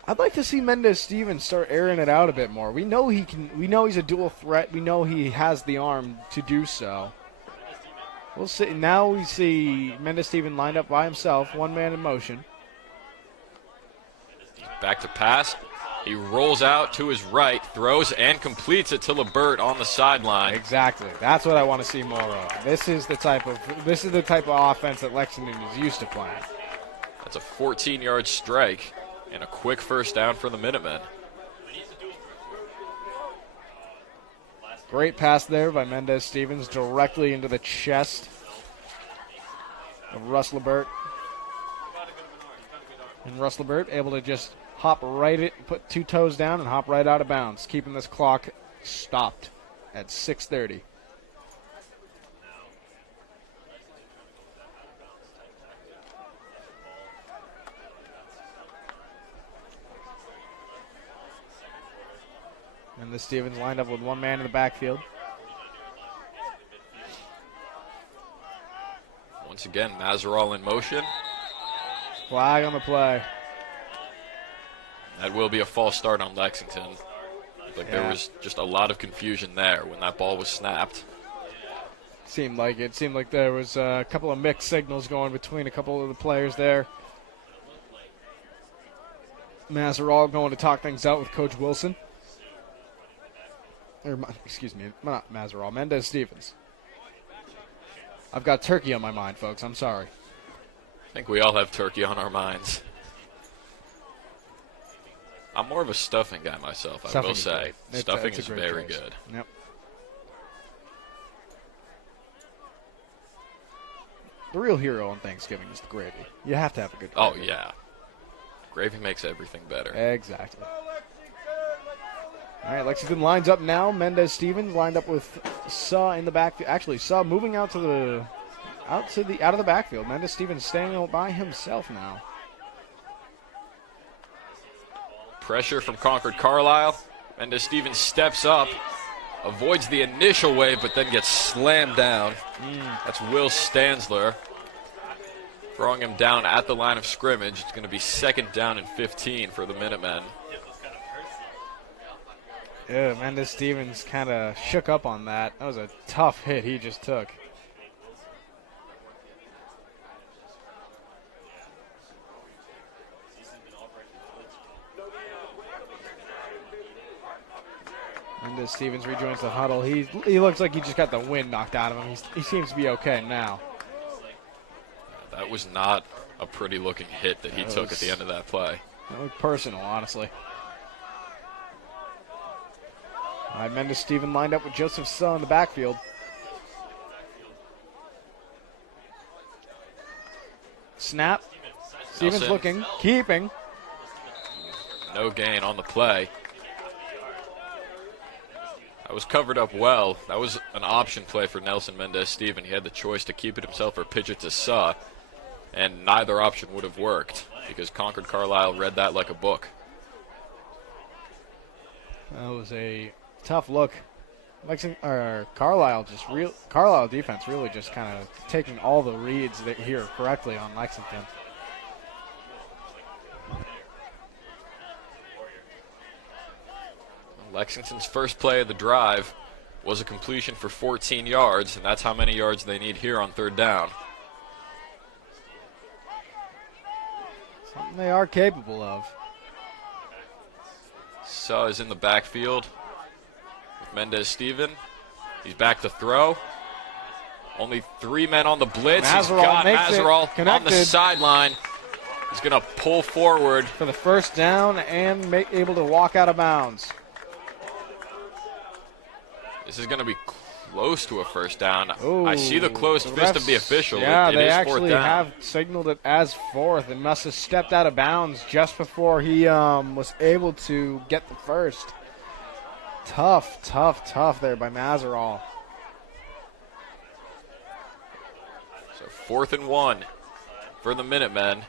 I'd like to see Mendez Stevens start airing it out a bit more. We know he can. We know he's a dual threat. We know he has the arm to do so. We'll see. Now we see Mendez Stevens lined up by himself, one man in motion. Back to pass. He rolls out to his right, throws and completes it to LeBert on the sideline. Exactly. That's what I want to see more of. This is the type of offense that Lexington is used to playing. That's a 14-yard strike and a quick first down for the Minutemen. Great pass there by Mendez Stevens directly into the chest of Russ LeBert. And Russ LeBert able to just hop put 2 toes down and hop right out of bounds, keeping this clock stopped at 6:30. And the Stevens lined up with one man in the backfield. Once again, Mazeral in motion. Flag on the play. That will be a false start on Lexington. Like there was just a lot of confusion there when that ball was snapped. Seemed like there was a couple of mixed signals going between a couple of the players there. Mazarall going to talk things out with Coach Wilson. Excuse me, not Mazarall, Mendez Stevens. I've got turkey on my mind, folks. I'm sorry. I think we all have turkey on our minds. I'm more of a stuffing guy myself, I will say. Stuffing is very good. Yep. The real hero on Thanksgiving is the gravy. You have to have a good gravy. Oh, yeah. Gravy makes everything better. Exactly. All right, Lexington lines up now. Mendez Stevens lined up with Saw in the backfield. Actually, Saw moving out of the backfield. Mendez Stevens staying out by himself now. Pressure from Concord-Carlisle. Mendez Stevens steps up, avoids the initial wave, but then gets slammed down. That's Will Stansler throwing him down at the line of scrimmage. It's going to be 2nd down and 15 for the Minutemen. Yeah, Mendez Stevens kind of shook up on that. That was a tough hit he just took. Mendez Stevens rejoins the huddle. He looks like he just got the wind knocked out of him. He seems to be okay now. That was not a pretty looking hit that he took at the end of that play. That looked personal, honestly. All right, Mendez Stevens lined up with Joseph Suh in the backfield. Snap. Stevens Nelson. looking, keeping. No gain on the play. That was covered up well. That was an option play for Nelson Mendez Stevens. He had the choice to keep it himself or pitch it to Suh, and neither option would have worked because Concord-Carlisle read that like a book. That was a tough look. Carlisle Carlisle defense really just kind of taking all the reads here correctly on Lexington. Lexington's first play of the drive was a completion for 14 yards, and that's how many yards they need here on 3rd down. Something they are capable of. Suh is in the backfield with Mendez Stevens. He's back to throw. Only 3 men on the blitz. He's got Mazarall on the sideline. He's going to pull forward for the 1st down and able to walk out of bounds. This is going to be close to a 1st down. Ooh, I see the closed fist of the official. Yeah, it they is actually 4th down. have signaled it as 4th and must have stepped out of bounds just before he was able to get the 1st. Tough there by Mazarall. So 4th and 1 for the Minutemen.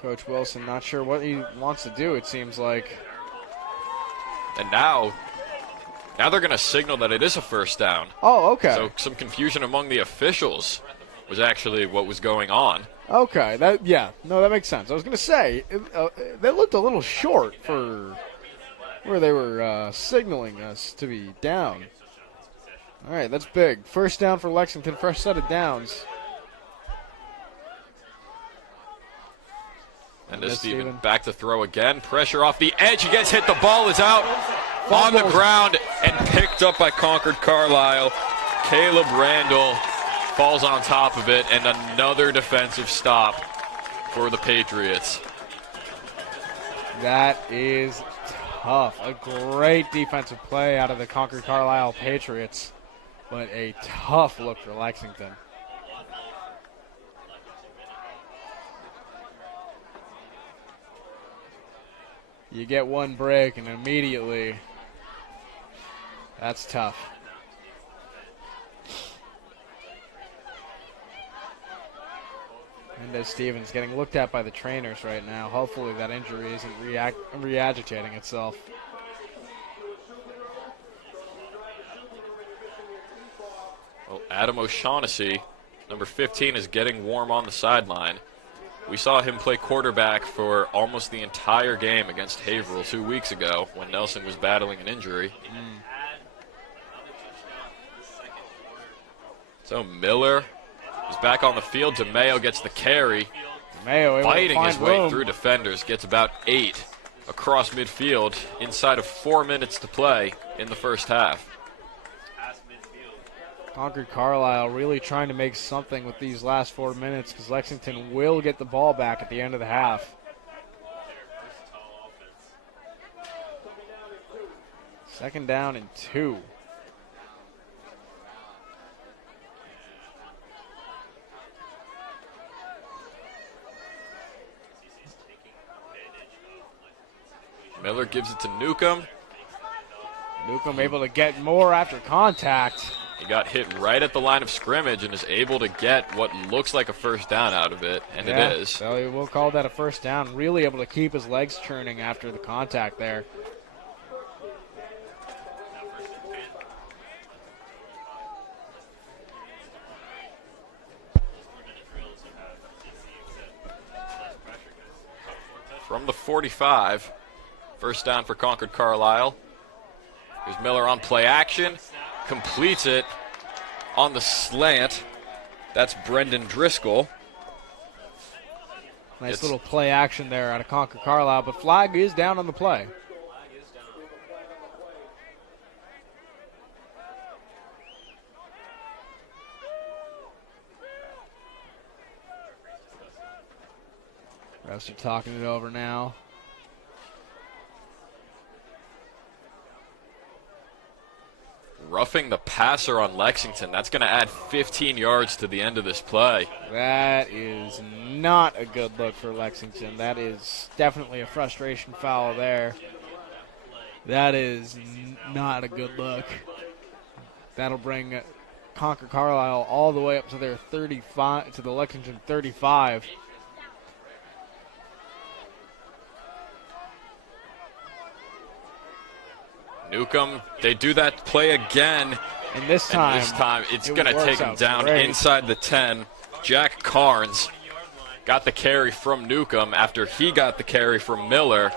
Coach Wilson not sure what he wants to do, it seems like. And now they're going to signal that it is a 1st down. Oh, okay. So some confusion among the officials was actually what was going on. Okay, that makes sense. I was going to say, they looked a little short for where they were signaling us to be down. All right, that's big. 1st down for Lexington, first set of downs. And this Stevens back to throw again. Pressure off the edge. He gets hit. The ball is out on the ground and picked up by Concord-Carlisle. Caleb Randall falls on top of it, and another defensive stop for the Patriots. That is tough. A great defensive play out of the Concord-Carlisle Patriots, but a tough look for Lexington. You get one break, and immediately, that's tough. Mendez Stevens getting looked at by the trainers right now. Hopefully that injury isn't re-agitating itself. Well, Adam O'Shaughnessy, number 15, is getting warm on the sideline. We saw him play quarterback for almost the entire game against Haverhill 2 weeks ago when Nelson was battling an injury. So Miller He's back on the field. DeMayo gets the carry. Mayo able to Fighting find his way room. through defenders. Gets about 8 across midfield inside of 4 minutes to play in the first half. Concord-Carlisle really trying to make something with these last 4 minutes because Lexington will get the ball back at the end of the half. Second down and 2. Miller gives it to Newcomb. Newcomb able to get more after contact. He got hit right at the line of scrimmage and is able to get what looks like a first down out of it, and Yeah, it is. So we'll call that a first down. Really able to keep his legs churning after the contact there. From the 45, first down for Concord-Carlisle. Here's Miller on play action, completes it on the slant. That's Brendan Driscoll. Nice little play action there out of Concord-Carlisle, but flag is down on the play. Refs are talking it over now. Roughing the passer on Lexington. That's going to add 15 yards to the end of this play. That is not a good look for Lexington. That is definitely a frustration foul there. That is not a good look. That'll bring Concord-Carlisle all the way up to their 35, to the Lexington 35. Newcomb, they do that play again. And this time it's it going to works take him out down great. inside the 10. Jack Carnes got the carry from Newcomb after he got the carry from Miller.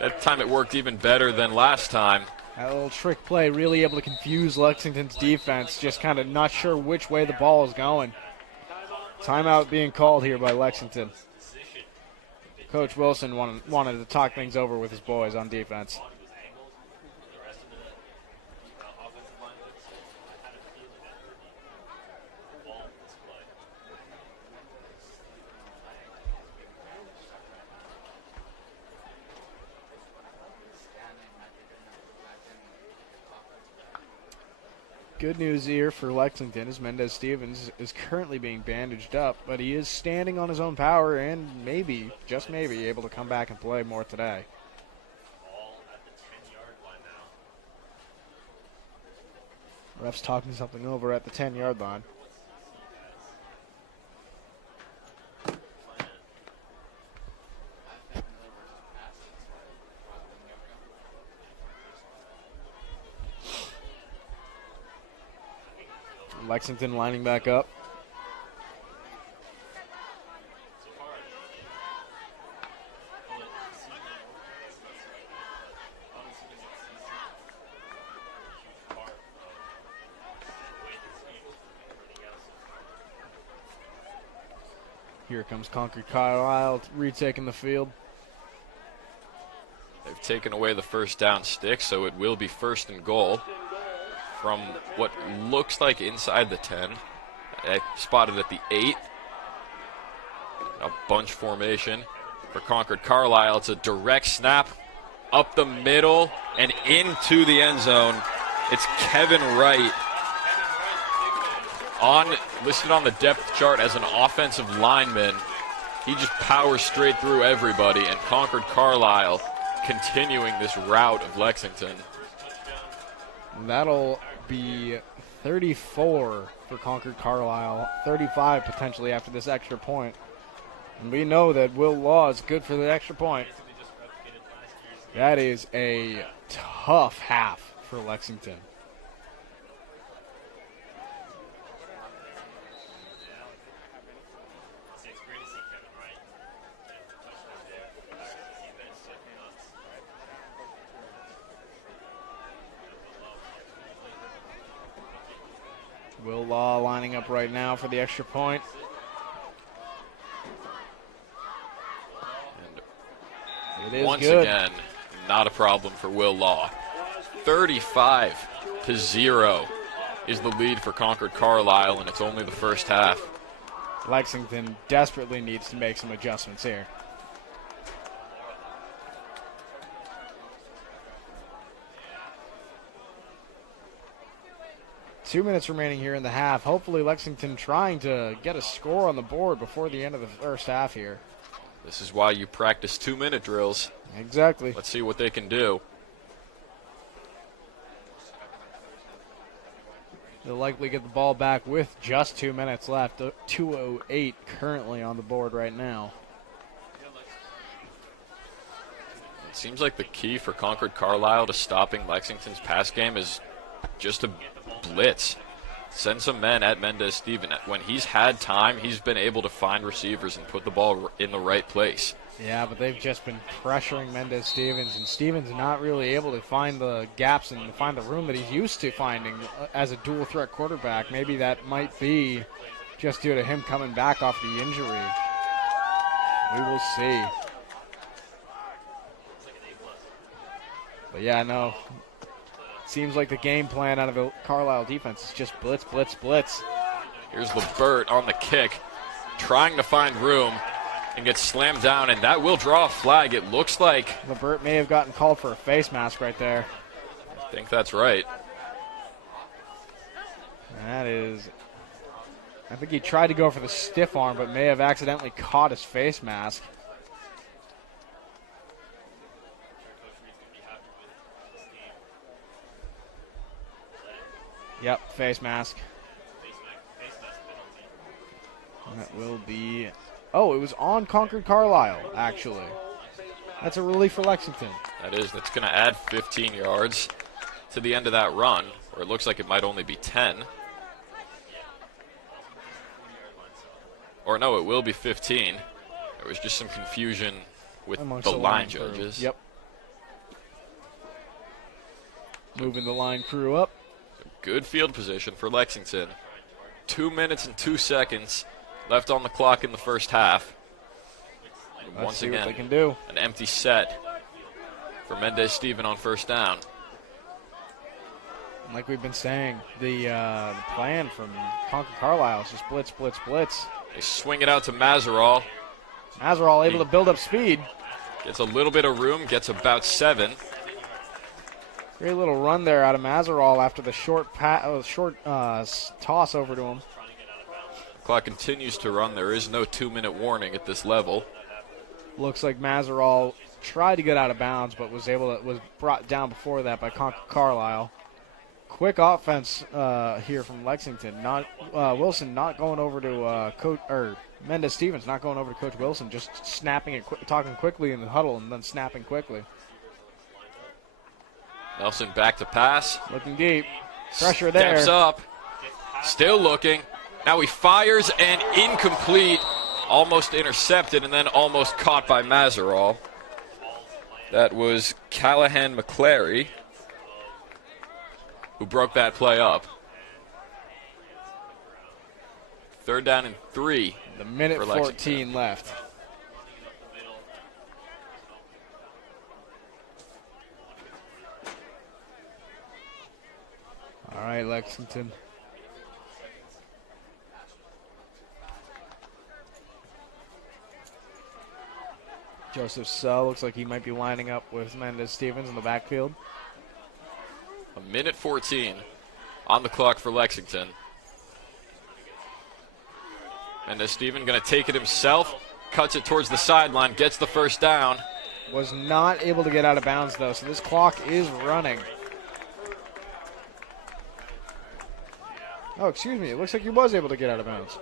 That time it worked even better than last time. That little trick play really able to confuse Lexington's defense, just kind of not sure which way the ball is going. Timeout being called here by Lexington. Coach Wilson wanted to talk things over with his boys on defense. Good news here for Lexington is Mendez Stevens is currently being bandaged up, but he is standing on his own power and maybe, just maybe, able to come back and play more today. Ref's talking something over at the 10-yard line. Lexington lining back up. Here comes Concord-Carlisle retaking the field. They've taken away the first down stick, so it will be first and goal from what looks like inside the 10. Spotted at the 8. A bunch formation for Concord-Carlisle. It's a direct snap up the middle and into the end zone. It's Kevin Wright, listed on the depth chart as an offensive lineman. He just powers straight through everybody, and Concord-Carlisle continuing this route of Lexington. That'll be 34 for Concord-Carlisle, 35 potentially after this extra point. And we know that Will Law is good for the extra point. That is a tough half for Lexington. Will Law lining up right now for the extra point. And It is once good. again, not a problem for Will Law. 35-0 is the lead for Concord-Carlisle, and it's only the first half. Lexington desperately needs to make some adjustments here. Two minutes remaining here in the half. Hopefully Lexington trying to get a score on the board before the end of the first half here. This is why you practice 2-minute drills. Exactly. Let's see what they can do. They'll likely get the ball back with just 2 minutes left. 2:08 currently on the board right now. It seems like the key for Concord-Carlisle to stopping Lexington's pass game is just to blitz. Send some men at Mendez-Steven. When he's had time, he's been able to find receivers and put the ball in the right place. Yeah, but they've just been pressuring Mendez-Stevens, and Stevens not really able to find the gaps and find the room that he's used to finding as a dual-threat quarterback. Maybe that might be just due to him coming back off the injury. We will see. But yeah, no. Seems like the game plan out of the Carlisle defense is just blitz, blitz, blitz. Here's LeBert on the kick, trying to find room, and gets slammed down, and that will draw a flag. It looks like. LeBert may have gotten called for a face mask right there. I think that's right. That is. I think he tried to go for the stiff arm, but may have accidentally caught his face mask. Yep, face mask. That will be. Oh, it was on Concord-Carlisle, actually. That's a relief for Lexington. That is. That's going to add 15 yards to the end of that run, or it looks like it might only be 10. Or no, it will be 15. There was just some confusion with Amongst the line crew. judges. Yep. Moving the line crew up. Good field position for Lexington. 2 minutes and 2 seconds left on the clock in the first half. And Let's once see again, what they can do. an empty set for Mendez-Steven on first down. Like we've been saying, the plan from Concord-Carlisle is just blitz, blitz, blitz. They swing it out to Mazerall. Mazerall able to build up speed. Gets a little bit of room, gets about 7. Great little run there out of Mazerall after the short toss over to him. Clock continues to run. There is no 2-minute warning at this level. Looks like Mazerall tried to get out of bounds, but was brought down before that by Concord-Carlisle. Quick offense here from Lexington. Not Wilson not going over to Coach or Mendez-Stevens not going over to Coach Wilson, just snapping it, talking quickly in the huddle, and then snapping quickly. Nelson back to pass. Looking deep. Pressure there. Steps up. Still looking. Now he fires and incomplete. Almost intercepted and then almost caught by Mazerall. That was Callahan McClary who broke that play up. 3rd down and 3. The minute for 14 left. All right, Lexington. Joseph Sell looks like he might be lining up with Mendez-Stevens in the backfield. A minute 14 on the clock for Lexington. Mendez-Steven going to take it himself, cuts it towards the sideline, gets the first down. Was not able to get out of bounds, though, so this clock is running. Oh, excuse me. It looks like he was able to get out of bounds.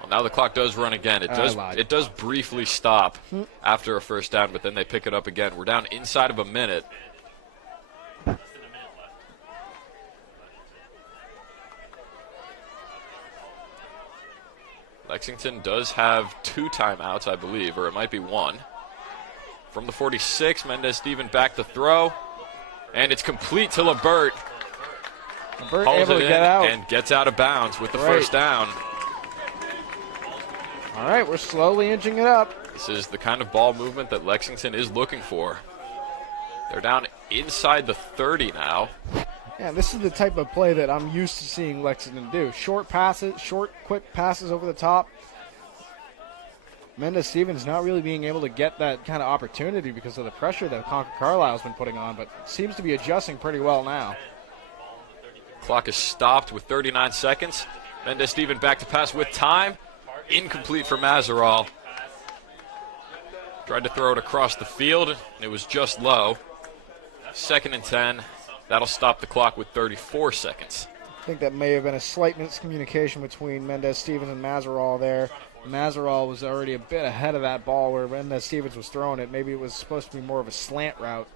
Well, now the clock does run again. It does briefly stop after a first down, but then they pick it up again. We're down inside of a minute. Lexington does have 2 timeouts, I believe, or it might be 1. From the 46, Mendez-Steven back to throw, and it's complete to LeBert. Burt Hauls able it to in get out. and gets out of bounds with the Right. first down. All right, we're slowly inching it up. This is the kind of ball movement that Lexington is looking for. They're down inside the 30 now. Yeah, this is the type of play that I'm used to seeing Lexington do. Short passes, short, quick passes over the top. Mendez-Stevens not really being able to get that kind of opportunity because of the pressure that Concord-Carlisle has been putting on, but seems to be adjusting pretty well now. Clock is stopped with 39 seconds. Mendez-Stevens back to pass with time. Incomplete for Mazeral. Tried to throw it across the field, and it was just low. 2nd and 10. That'll stop the clock with 34 seconds. I think that may have been a slight miscommunication between Mendez-Stevens and Mazeral there. Mazeral was already a bit ahead of that ball where Mendez-Stevens was throwing it. Maybe it was supposed to be more of a slant route.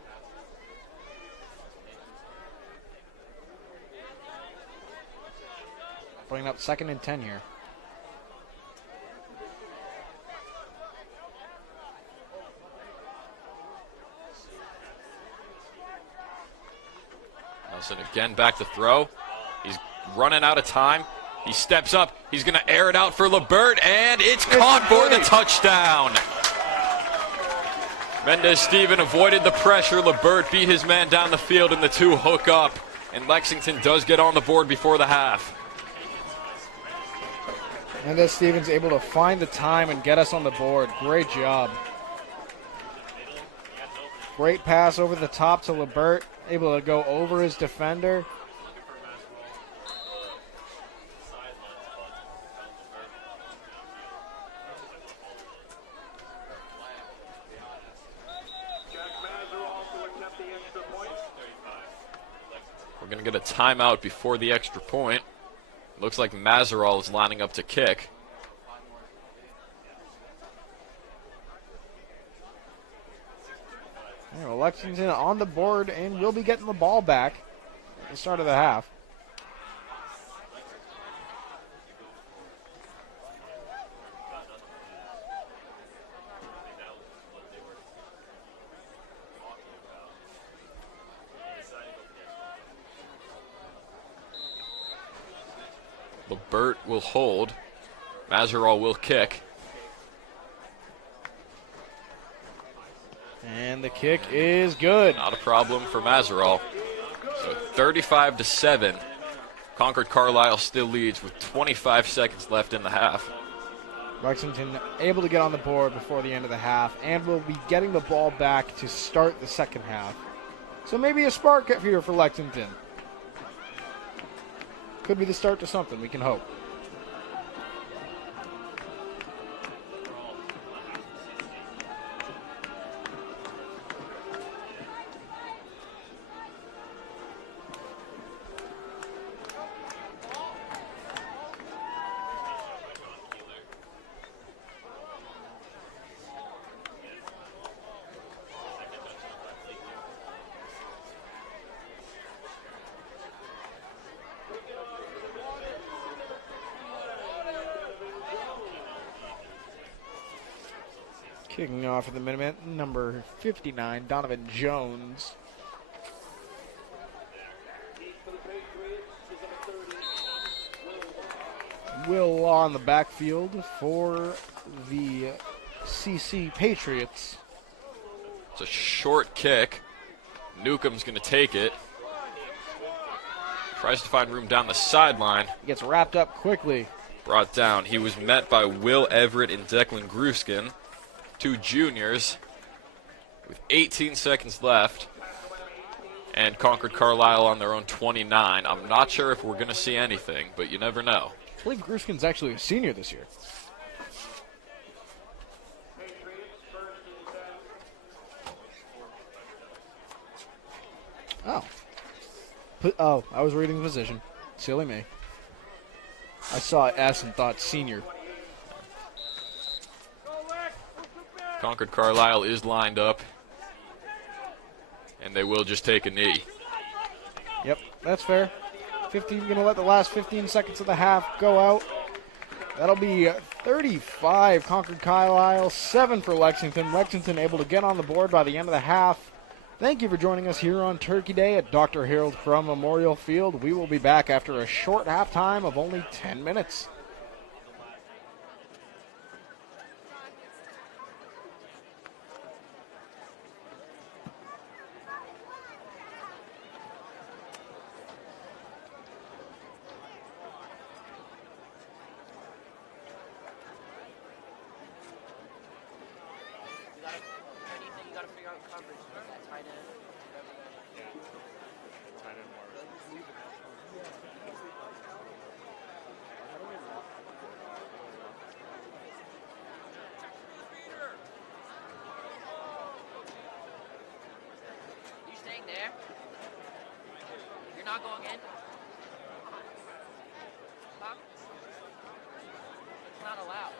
Bringing up 2nd and 10 here. Nelson again back to throw. He's running out of time. He steps up. He's going to air it out for LeBert, and it's caught for the touchdown. Mendez-Stevens avoided the pressure. LeBert beat his man down the field, and the two hook up. And Lexington does get on the board before the half. Mendez-Stevens able to find the time and get us on the board. Great job. Great pass over the top to LeBert. Able to go over his defender. We're going to get a timeout before the extra point. Looks like Mazeral is lining up to kick. Yeah, well, Lexington on the board and will be getting the ball back at the start of the half. LeBert will hold. Mazeral will kick. And the kick is good. Not a problem for Mazeral. So 35-7. Concord-Carlisle still leads with 25 seconds left in the half. Lexington able to get on the board before the end of the half and will be getting the ball back to start the second half. So maybe a spark here for Lexington. Could be the start to something, we can hope. Kicking off for the Minutemen, number 59, Donovan Jones. Will on the backfield for the CC Patriots. It's a short kick. Newcomb's going to take it. Tries to find room down the sideline. He gets wrapped up quickly. Brought down. He was met by Will Everett and Declan Gruskin, two juniors, with 18 seconds left. And Concord-Carlisle on their own 29. I'm not sure if we're going to see anything, but you never know. I believe Gruskin's actually a senior this year. Oh, I was reading the position. Silly me. I saw S and thought senior. Concord-Carlisle is lined up, and they will just take a knee. Yep, that's fair. 15, going to let the last 15 seconds of the half go out. That'll be 35 Concord-Carlisle, 7 for Lexington. Lexington able to get on the board by the end of the half. Thank you for joining us here on Turkey Day at Dr. Harold Crum Memorial Field. We will be back after a short halftime of only 10 minutes. There. You're not going in? Huh? It's not allowed.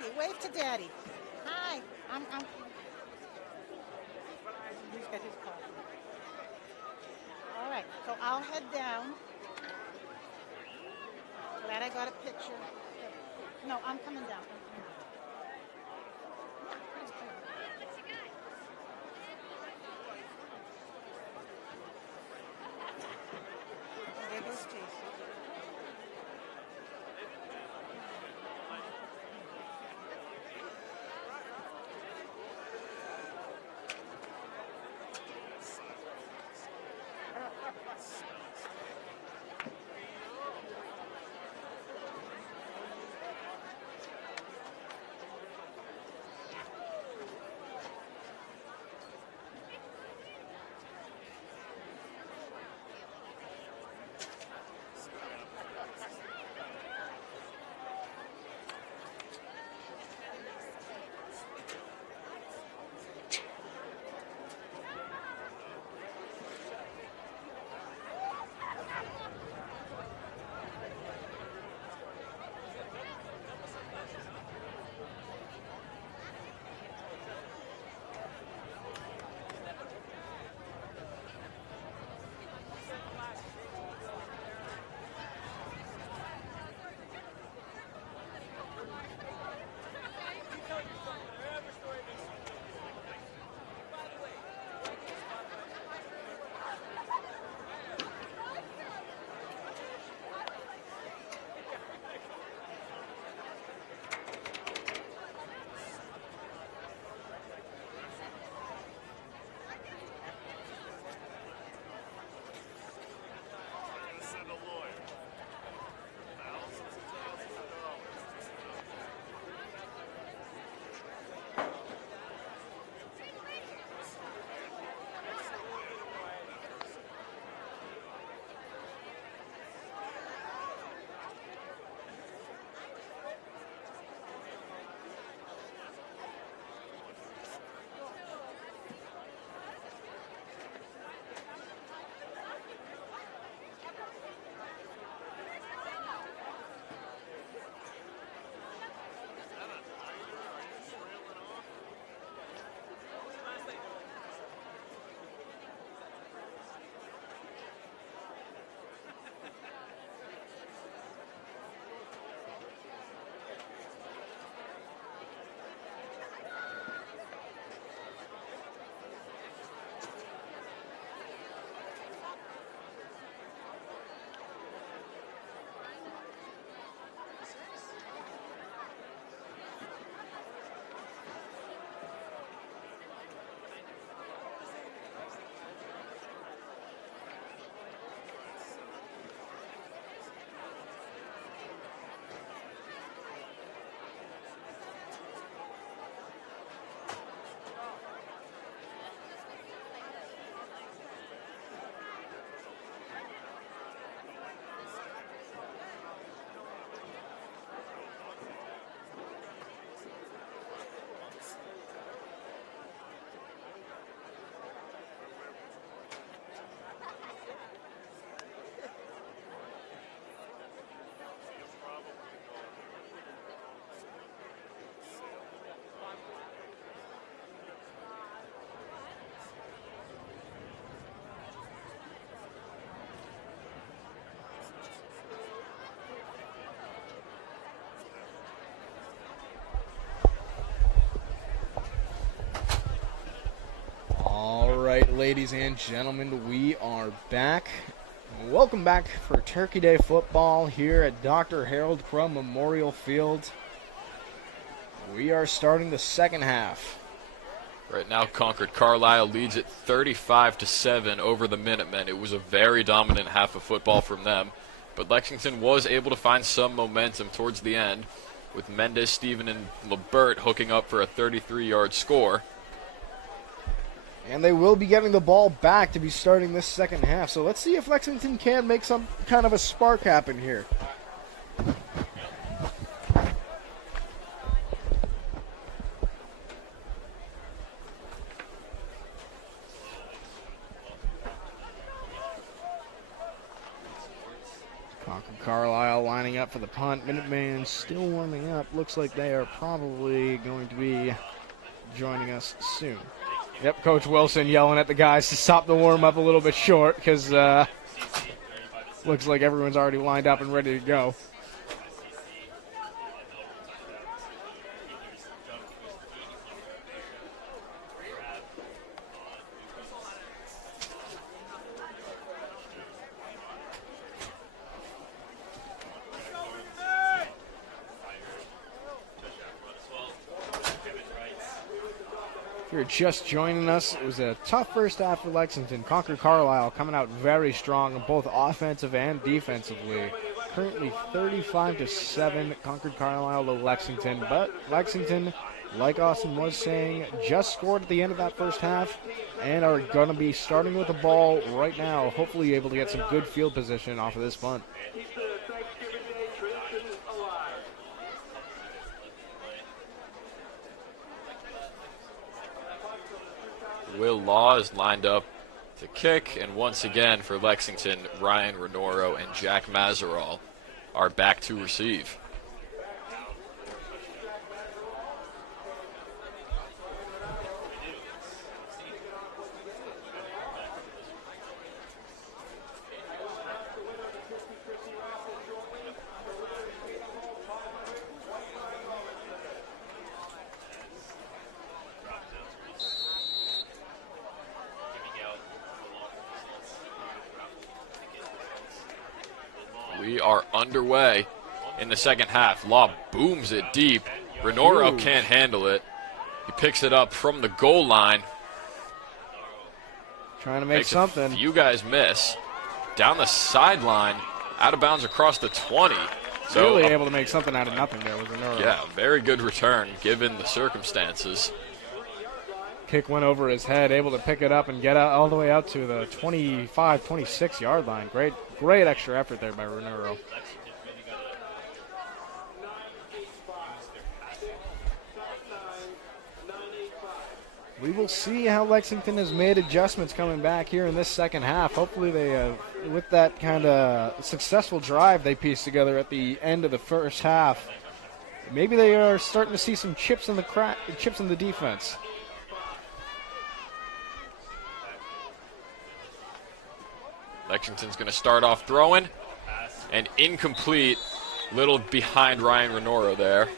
Daddy. Wave to Daddy. Hi. I'm He's got his car. All right, so I'll head down. Glad I got a picture. No, I'm coming down. There goes Jason. right, ladies and gentlemen, we are back. Welcome back for Turkey Day football here at Dr. Harold Crum Memorial Field. We are starting the second half. Right now, Concord-Carlisle leads it 35-7 over the Minutemen. It was a very dominant half of football from them, but Lexington was able to find some momentum towards the end, with Mendez, Stephen, and Lebert hooking up for a 33-yard score. And they will be getting the ball back to be starting this second half. So let's see if Lexington can make some kind of a spark happen here. Concord-Carlisle Carlisle lining up for the punt. Minutemen still warming up. Looks like they are probably going to be joining us soon. Yep, Coach Wilson yelling at the guys to stop the warm-up a little bit short because looks like everyone's already lined up and ready to go. If you're just joining us, it was a tough first half for Lexington. Concord-Carlisle coming out very strong, both offensive and defensively. Currently 35-7, Concord-Carlisle to Lexington. But Lexington, like Austin was saying, just scored at the end of that first half and are going to be starting with the ball right now, hopefully able to get some good field position off of this punt. Will Law is lined up to kick, and once again for Lexington, Ryan Renoro and Jack Mazeral are back to receive. We are underway in the second half. Law booms it deep. Renoro can't handle it. He picks it up from the goal line. Trying to make something. You guys miss. Down the sideline, out of bounds across the 20. So really able to make something out of nothing there with Renoro. Yeah, very good return given the circumstances. Kick went over his head, able to pick it up and get out all the way out to the 25, 26 yard line. Great extra effort there by Renoro. We will see how Lexington has made adjustments coming back here in this second half. Hopefully they, with that kind of successful drive they pieced together at the end of the first half, maybe they are starting to see some chips in the defense. Lexington's going to start off throwing, and incomplete, little behind Ryan Renoro there.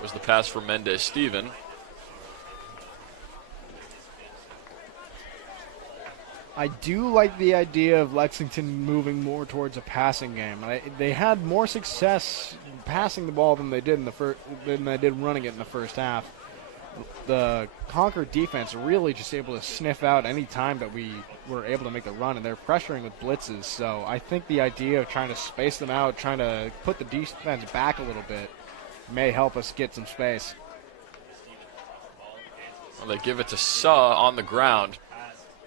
Was the pass for Mendez-Steven. I do like the idea of Lexington moving more towards a passing game. They had more success passing the ball than they did running it in the first half. The Concord defense really just able to sniff out any time that we were able to make the run, and they're pressuring with blitzes. So I think the idea of trying to space them out, trying to put the defense back a little bit, may help us get some space. Well, they give it to Suh on the ground.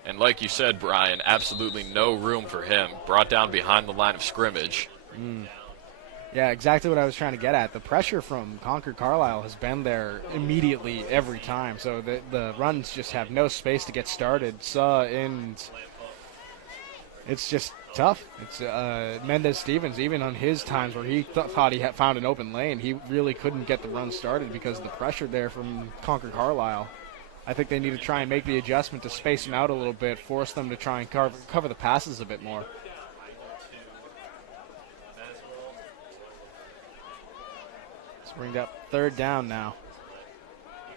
And like you said, Brian, absolutely no room for him. Brought down behind the line of scrimmage. Yeah, exactly what I was trying to get at. The pressure from Concord-Carlisle has been there immediately every time. So the runs just have no space to get started. And it's just tough. It's Mendez-Stevens, even on his times where he thought he had found an open lane, he really couldn't get the run started because of the pressure there from Concord-Carlisle. I think they need to try and make the adjustment to space them out a little bit, force them to try and cover the passes a bit more. Let's bring up third down now.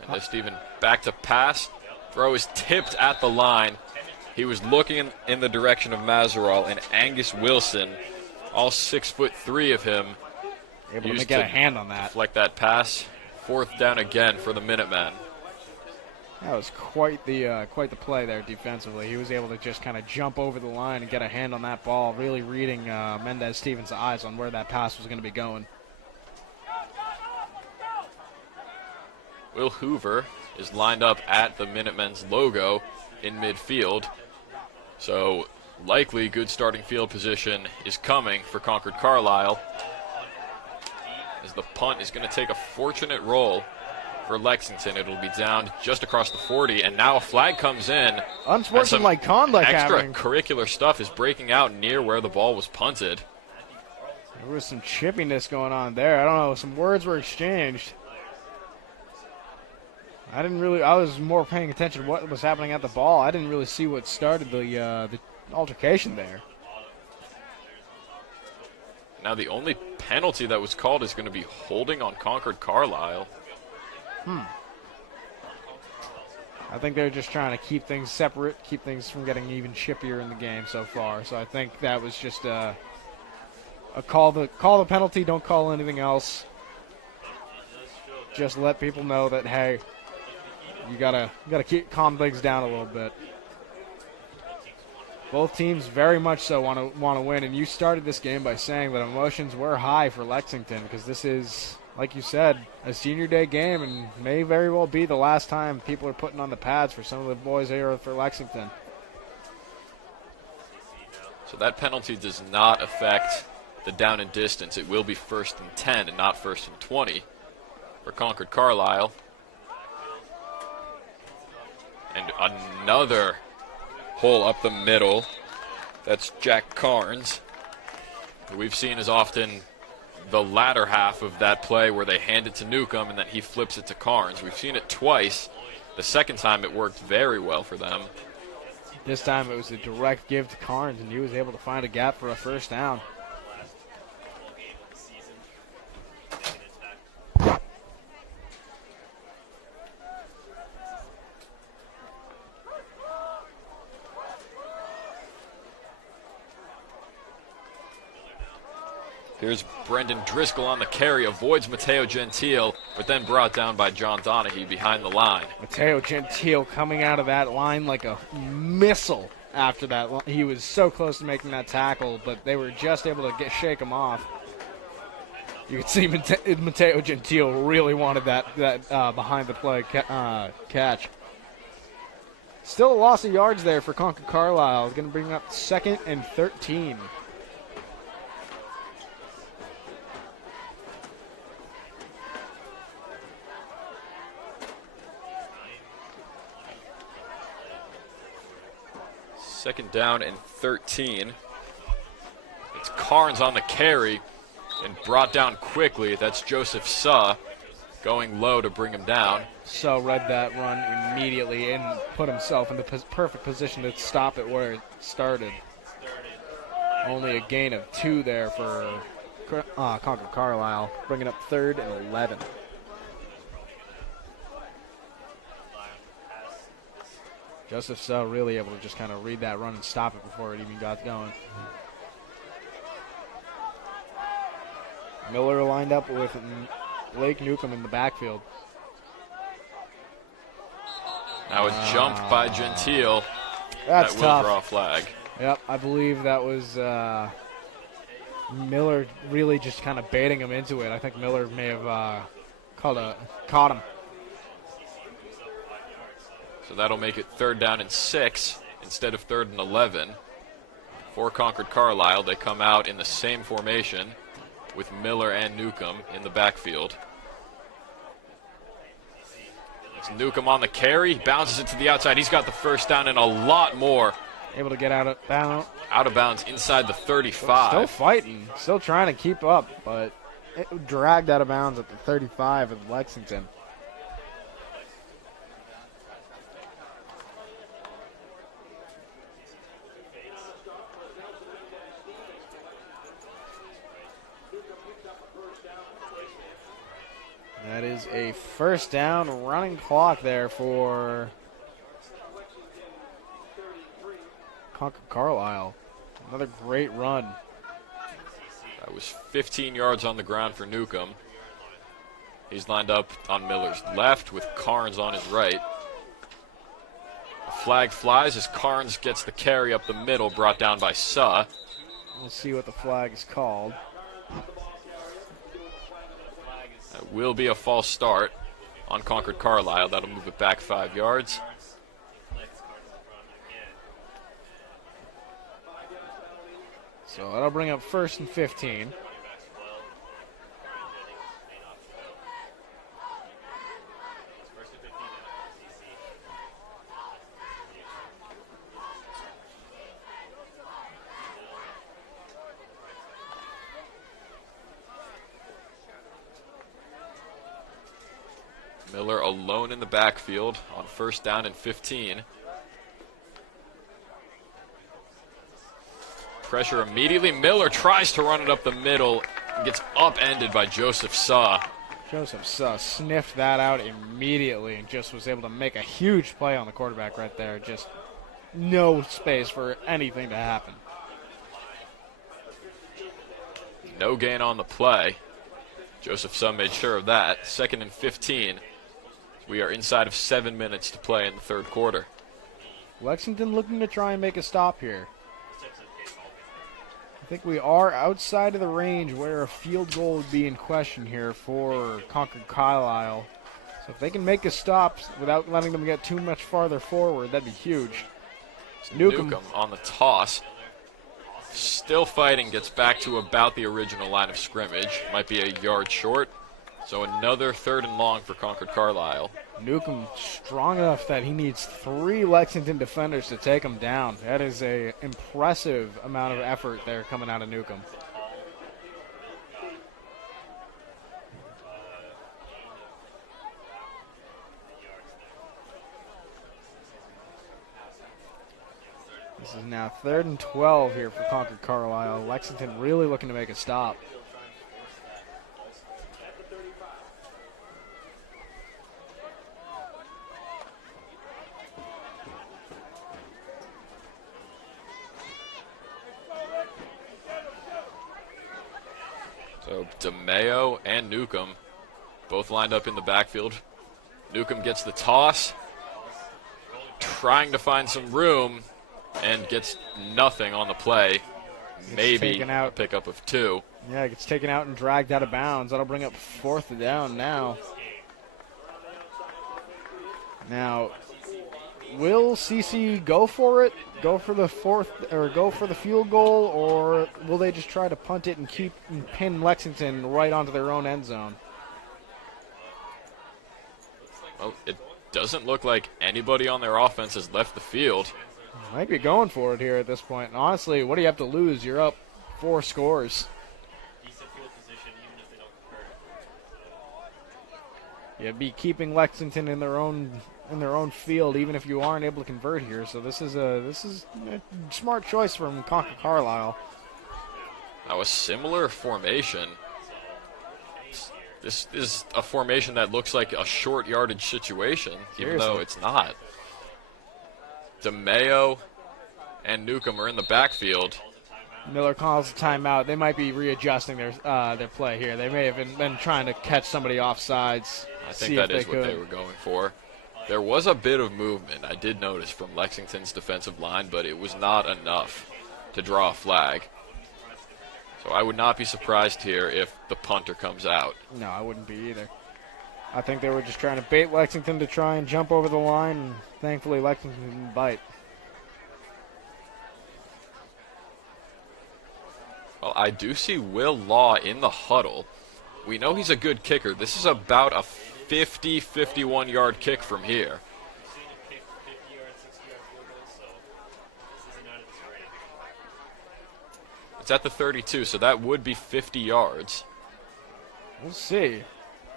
And Steven back to pass. Throw is tipped at the line. He was looking in the direction of Mazeral, and Angus Wilson, all 6'3" of him, able to get a hand on that. Deflect that pass. Fourth down again for the Minutemen. That was quite the play there defensively. He was able to just kind of jump over the line and get a hand on that ball, really reading Mendez-Stevens' eyes on where that pass was going to be going. Will Hoover is lined up at the Minutemen's logo in midfield. So likely good starting field position is coming for Concord-Carlisle, as the punt is going to take a fortunate roll for Lexington. It'll be down just across the 40, and now a flag comes in. Unsportsmanlike conduct happening. Extracurricular stuff is breaking out near where the ball was punted. There was some chippiness going on there. I don't know. Some words were exchanged. I was more paying attention to what was happening at the ball. I didn't really see what started the altercation there. Now the only penalty that was called is going to be holding on Concord-Carlisle. I think they're just trying to keep things separate, keep things from getting even chippier in the game so far. So I think that was just a call the penalty, don't call anything else. Just let people know that, hey, you gotta calm things down a little bit. Both teams very much so want to win, and you started this game by saying that emotions were high for Lexington because this is, like you said, a senior day game and may very well be the last time people are putting on the pads for some of the boys here for Lexington. So that penalty does not affect the down and distance. It will be 1st and 10 and not 1st and 20 for Concord-Carlisle. And another hole up the middle. That's Jack Carnes, who we've seen as often the latter half of that play where they hand it to Newcomb and then he flips it to Carnes. We've seen it twice. The second time it worked very well for them. This time it was a direct give to Carnes, and he was able to find a gap for a first down. Here's Brendan Driscoll on the carry, avoids Mateo Gentile, but then brought down by John Donahue behind the line. Mateo Gentile coming out of that line like a missile after that. He was so close to making that tackle, but they were just able to shake him off. You could see Mateo Gentile really wanted that behind-the-play catch. Still a loss of yards there for Concord-Carlisle. Going to bring up 2nd and 13. Second down and 13. It's Carnes on the carry and brought down quickly. That's Joseph Suh going low to bring him down. Suh read that run immediately and put himself in the perfect position to stop it where it started. Only a gain of 2 there for Concord-Carlisle, bringing up 3rd and 11. Joseph Suh really able to just kind of read that run and stop it before it even got going. Miller lined up with Blake Newcomb in the backfield. Now a jump by Gentile. That's that tough. will draw a flag. Yep, I believe that was Miller really just kind of baiting him into it. I think Miller may have caught him. So that'll make it 3rd down and 6 instead of 3rd and 11. For Concord-Carlisle, they come out in the same formation with Miller and Newcomb in the backfield. It's Newcomb on the carry, bounces it to the outside. He's got the first down and a lot more. Able to get out of bounds. Out of bounds inside the 35. Still fighting, still trying to keep up, but it dragged out of bounds at the 35 of Lexington. That is a first down, running clock there for Concord-Carlisle. Another great run. That was 15 yards on the ground for Newcomb. He's lined up on Miller's left with Carnes on his right. The flag flies as Carnes gets the carry up the middle, brought down by Suh. We'll see what the flag is called. That will be a false start on Concord-Carlisle. That'll move it back 5 yards. So that'll bring up 1st and 15. Miller alone in the backfield on 1st down and 15. Pressure immediately. Miller tries to run it up the middle and gets upended by Joseph Suh. Joseph Suh sniffed that out immediately and just was able to make a huge play on the quarterback right there. Just no space for anything to happen. No gain on the play. Joseph Suh made sure of that. 2nd and 15. We are inside of 7 minutes to play in the 3rd quarter. Lexington looking to try and make a stop here. I think we are outside of the range where a field goal would be in question here for Concord-Carlisle. So if they can make a stop without letting them get too much farther forward, that'd be huge. Newcomb on the toss. Still fighting, gets back to about the original line of scrimmage. Might be a yard short. So another 3rd and long for Concord-Carlisle. Newcomb strong enough that he needs 3 Lexington defenders to take him down. That is an impressive amount of effort there coming out of Newcomb. This is now 3rd and 12 here for Concord-Carlisle. Lexington really looking to make a stop. So DeMeo and Newcomb both lined up in the backfield. Newcomb gets the toss, trying to find some room, and gets nothing on the play. Maybe a pickup of 2. Yeah, it gets taken out and dragged out of bounds. That'll bring up 4th down now. Now, will CC go for it? Go for the go for the field goal, or will they just try to punt it and pin Lexington right onto their own end zone? Well, it doesn't look like anybody on their offense has left the field. Might be going for it here at this point. And honestly, what do you have to lose? You're up 4 scores. You'd be keeping Lexington in their own field, even if you aren't able to convert here. So this is a smart choice from Concord-Carlisle. Now a similar formation. This is a formation that looks like a short yardage situation, even though it's not. DeMeo and Newcomb are in the backfield. Miller calls a timeout. They might be readjusting their play here. They may have been trying to catch somebody off sides. I think that is what they were going for. There was a bit of movement, I did notice, from Lexington's defensive line, but it was not enough to draw a flag. So I would not be surprised here if the punter comes out. No, I wouldn't be either. I think they were just trying to bait Lexington to try and jump over the line, and thankfully Lexington didn't bite. Well, I do see Will Law in the huddle. We know he's a good kicker. This is about a 50, 51-yard kick from here. It's at the 32, so that would be 50 yards. We'll see.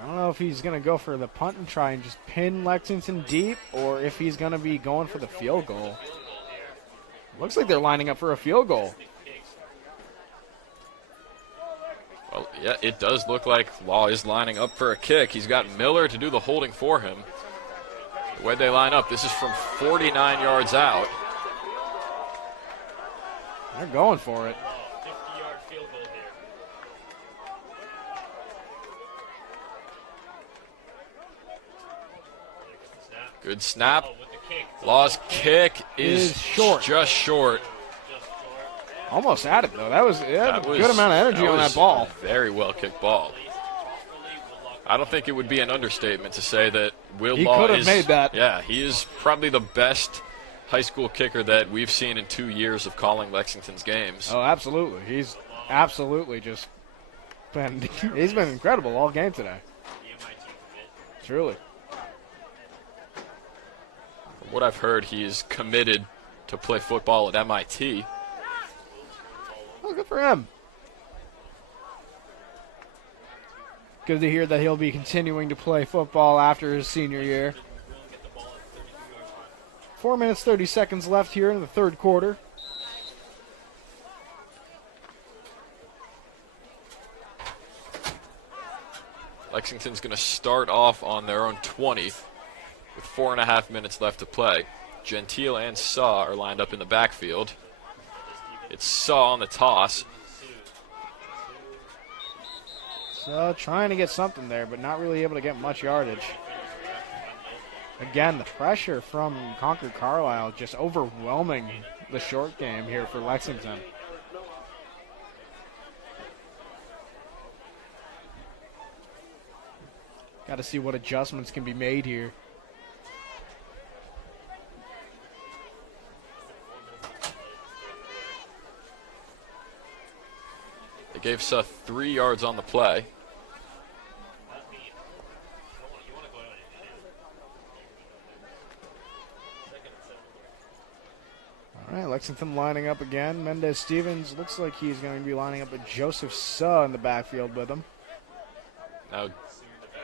I don't know if he's going to go for the punt and try and just pin Lexington deep, or if he's going to be going for the field goal. Looks like they're lining up for a field goal. Well, yeah, it does look like Law is lining up for a kick. He's got Miller to do the holding for him. The way they line up, this is from 49 yards out. They're going for it. 50-yard field goal here. Good snap. Law's kick is short. Just short. Almost at it, though. That was a good amount of energy on that ball. Very well kicked ball. I don't think it would be an understatement to say that Will Law could have made that. Yeah, he is probably the best high school kicker that we've seen in 2 years of calling Lexington's games. Oh, absolutely. He's absolutely just been he's been incredible all game today. Truly. From what I've heard, he is committed to play football at MIT. Oh, good for him. Good to hear that he'll be continuing to play football after his senior year. 4 minutes, 30 seconds left here in the third quarter. Lexington's going to start off on their own 20 with 4.5 minutes left to play. Gentile and Saw are lined up in the backfield. It's Saw on the toss. So trying to get something there, but not really able to get much yardage. Again, the pressure from Concord-Carlisle just overwhelming the short game here for Lexington. Got to see what adjustments can be made here. They gave Seth 3 yards on the play. All right, Lexington lining up again. Mendez-Stevens looks like he's going to be lining up with Joseph Suh in the backfield with him. Now,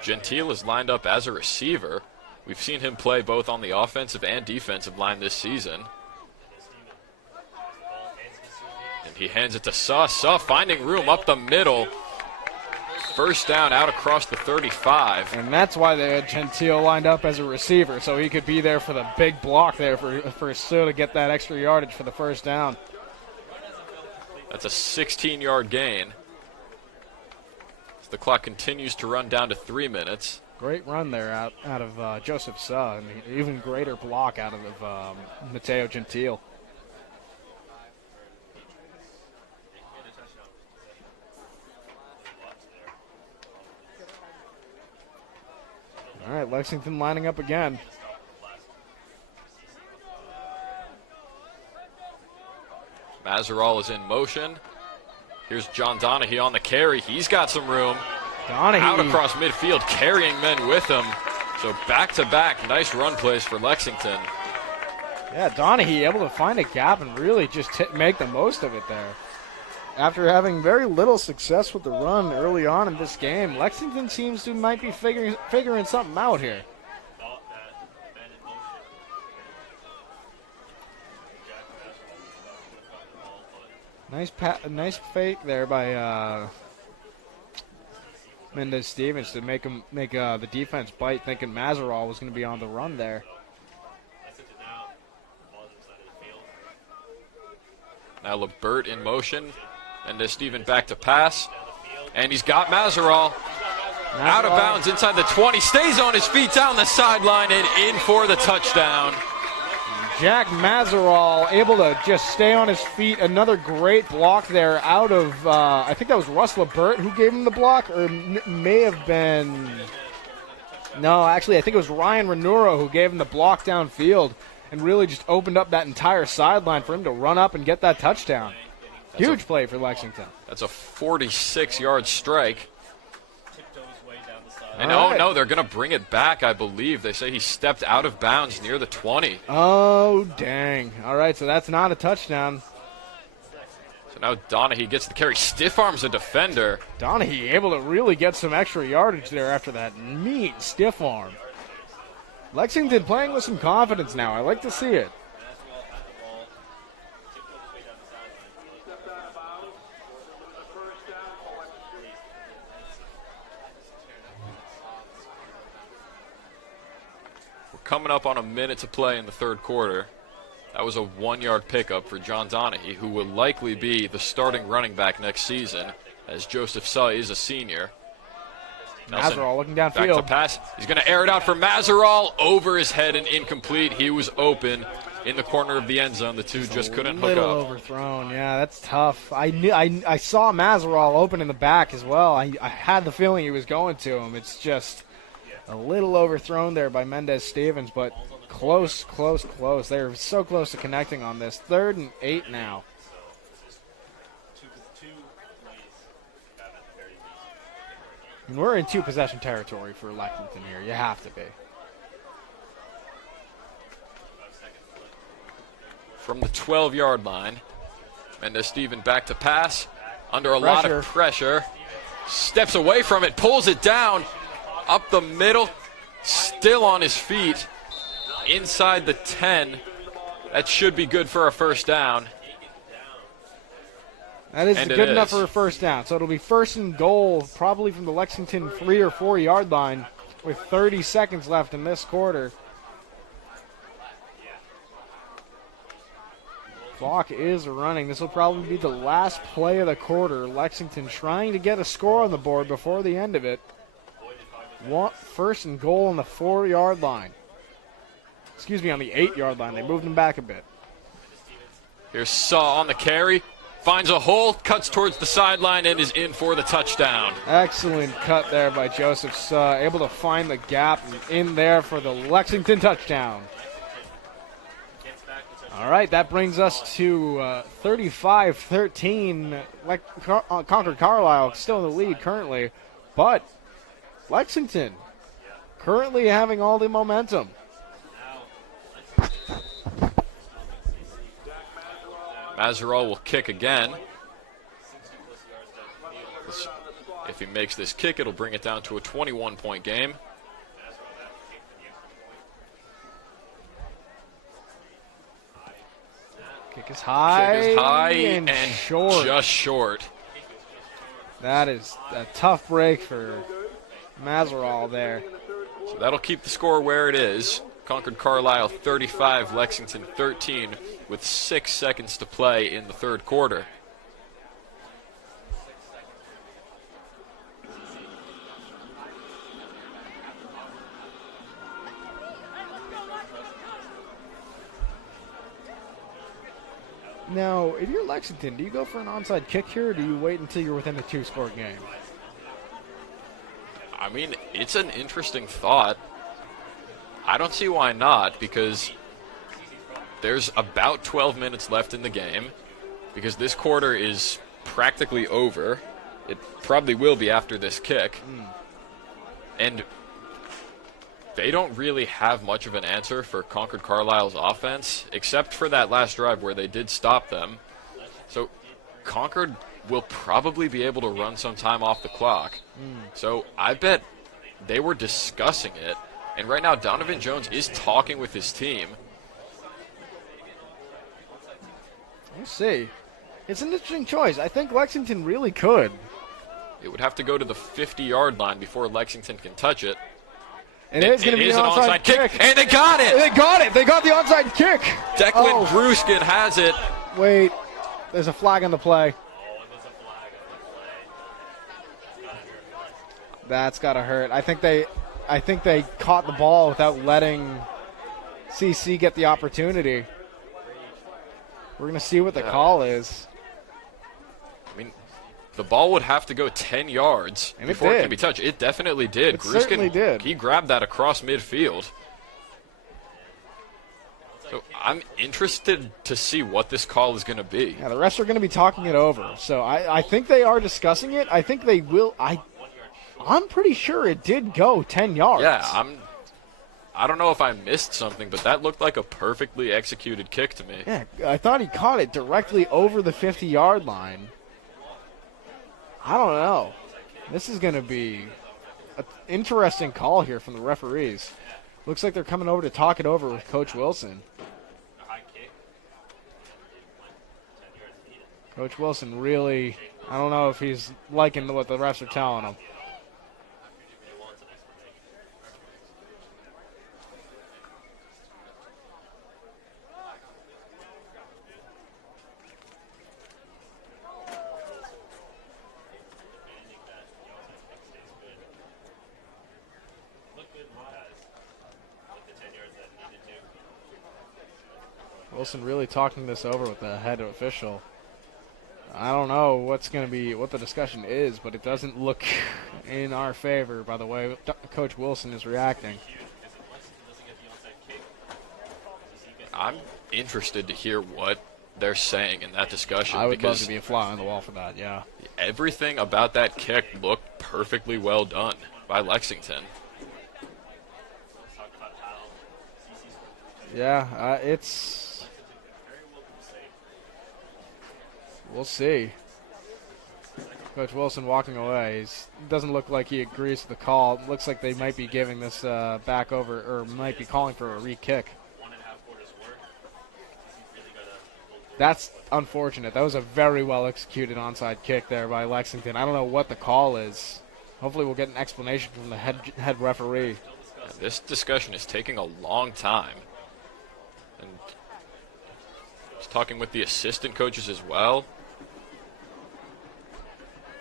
Gentile is lined up as a receiver. We've seen him play both on the offensive and defensive line this season. And he hands it to Suh. Suh finding room up the middle. First down out across the 35. And that's why they had Gentile lined up as a receiver, so he could be there for the big block there for Suh to get that extra yardage for the first down. That's a 16-yard gain. As the clock continues to run down to 3 minutes. Great run there out of Joseph Suh, and even greater block out of Mateo Gentile. All right, Lexington lining up again. Mazeral is in motion. Here's John Donahue on the carry. He's got some room. Donahue out across midfield, carrying men with him. So back-to-back, nice run plays for Lexington. Yeah, Donahue able to find a gap and really just make the most of it there. After having very little success with the run early on in this game, Lexington seems to might be figuring something out here. Nice fake there by Mendez-Stevens to make the defense bite, thinking Mazeral was going to be on the run there. Now LeBert in motion. Mendez-Stevens back to pass. And he's got Mazeral. Out of bounds inside the 20. Stays on his feet down the sideline and in for the touchdown. Jack Mazeral able to just stay on his feet. Another great block there out of, I think that was Russ LeBert who gave him the block, or may have been, no, actually I think it was Ryan Renuro who gave him the block downfield and really just opened up that entire sideline for him to run up and get that touchdown. Huge play for Lexington. That's a 46-yard strike. And right. no, they're going to bring it back, I believe. They say he stepped out of bounds near the 20. Oh, dang. All right, so that's not a touchdown. So now Donahue gets the carry. Stiff arms a defender. Donahue able to really get some extra yardage there after that mean stiff arm. Lexington playing with some confidence now. I like to see it. Coming up on a minute to play in the third quarter. That was a 1-yard pickup for John Donahue, who will likely be the starting running back next season, as Joseph Suh is a senior. Mazeral looking downfield. Back to pass. He's going to air it out for Mazeral. Over his head and incomplete. He was open in the corner of the end zone. The two just couldn't hook up. A little overthrown. Yeah, that's tough. I saw Mazeral open in the back as well. I had the feeling he was going to him. It's just a little overthrown there by Mendez-Stevens, but close. They're so close to connecting on this. 3rd and 8 now. And we're in two-possession territory for Lexington here. You have to be. From the 12-yard line, Mendez-Stevens back to pass. Under a lot of pressure. steps away from it, pulls it down, up the middle, still on his feet, inside the 10. That should be good for a first down. That is good enough for a first down. So it'll be first and goal, probably from the Lexington 3 or 4 yard line with 30 seconds left in this quarter. Clock is running. This will probably be the last play of the quarter. Lexington trying to get a score on the board before the end of it. First and goal on the 4 yard line. Excuse me, on the 8 yard line. They moved him back a bit. Here's Saw on the carry. Finds a hole, cuts towards the sideline, and is in for the touchdown. Excellent cut there by Joseph Saw. Able to find the gap and in there for the Lexington touchdown. All right, that brings us to 35-13. Concord-Carlisle still in the lead currently, but Lexington currently having all the momentum. Mazerall will kick again. If he makes this kick, it'll bring it down to a 21-point game. Kick is high, and short. Just short. That is a tough break for Mazerall there. So that'll keep the score where it is. Concord-Carlisle 35, Lexington 13, with 6 seconds to play in the third quarter. Now, if you're Lexington, do you go for an onside kick here, or do you wait until you're within a 2-score game? I mean, it's an interesting thought. I don't see why not, because there's about 12 minutes left in the game, because this quarter is practically over. It probably will be after this kick. And they don't really have much of an answer for Concord-Carlisle's offense, except for that last drive where they did stop them. So Concord will probably be able to run some time off the clock. So I bet they were discussing it. And right now, Donovan Jones is talking with his team. We'll see. It's an interesting choice. I think Lexington really could. It would have to go to the 50-yard line before Lexington can touch it. It is going to be an onside kick. And they got it! They got it! They got the onside kick! Declan Bruskin has it. Wait. There's a flag on the play. That's got to hurt. I think they caught the ball without letting CC get the opportunity. We're going to see what the call is. I mean, the ball would have to go 10 yards before it can be touched. It definitely did. It certainly did. He grabbed that across midfield. So I'm interested to see what this call is going to be. Yeah, the refs are going to be talking it over. So I think they are discussing it. I think they will. I'm pretty sure it did go 10 yards. Yeah, I don't know if I missed something, but that looked like a perfectly executed kick to me. Yeah, I thought he caught it directly over the 50-yard line. I don't know. This is going to be an interesting call here from the referees. Looks like they're coming over to talk it over with Coach Wilson. Coach Wilson really, I don't know if he's liking what the refs are telling him. Wilson really talking this over with the head official. I don't know what the discussion is, but it doesn't look in our favor by the way Coach Wilson is reacting. I'm interested to hear what they're saying in that discussion. I would love to be a fly on the wall for that, yeah. Everything about that kick looked perfectly well done by Lexington. Yeah, we'll see. Coach Wilson walking away. Doesn't look like he agrees to the call. Looks like they might be giving this back over, or might be calling for a re-kick. That's unfortunate. That was a very well-executed onside kick there by Lexington. I don't know what the call is. Hopefully we'll get an explanation from the head referee. Yeah, this discussion is taking a long time. And he's talking with the assistant coaches as well.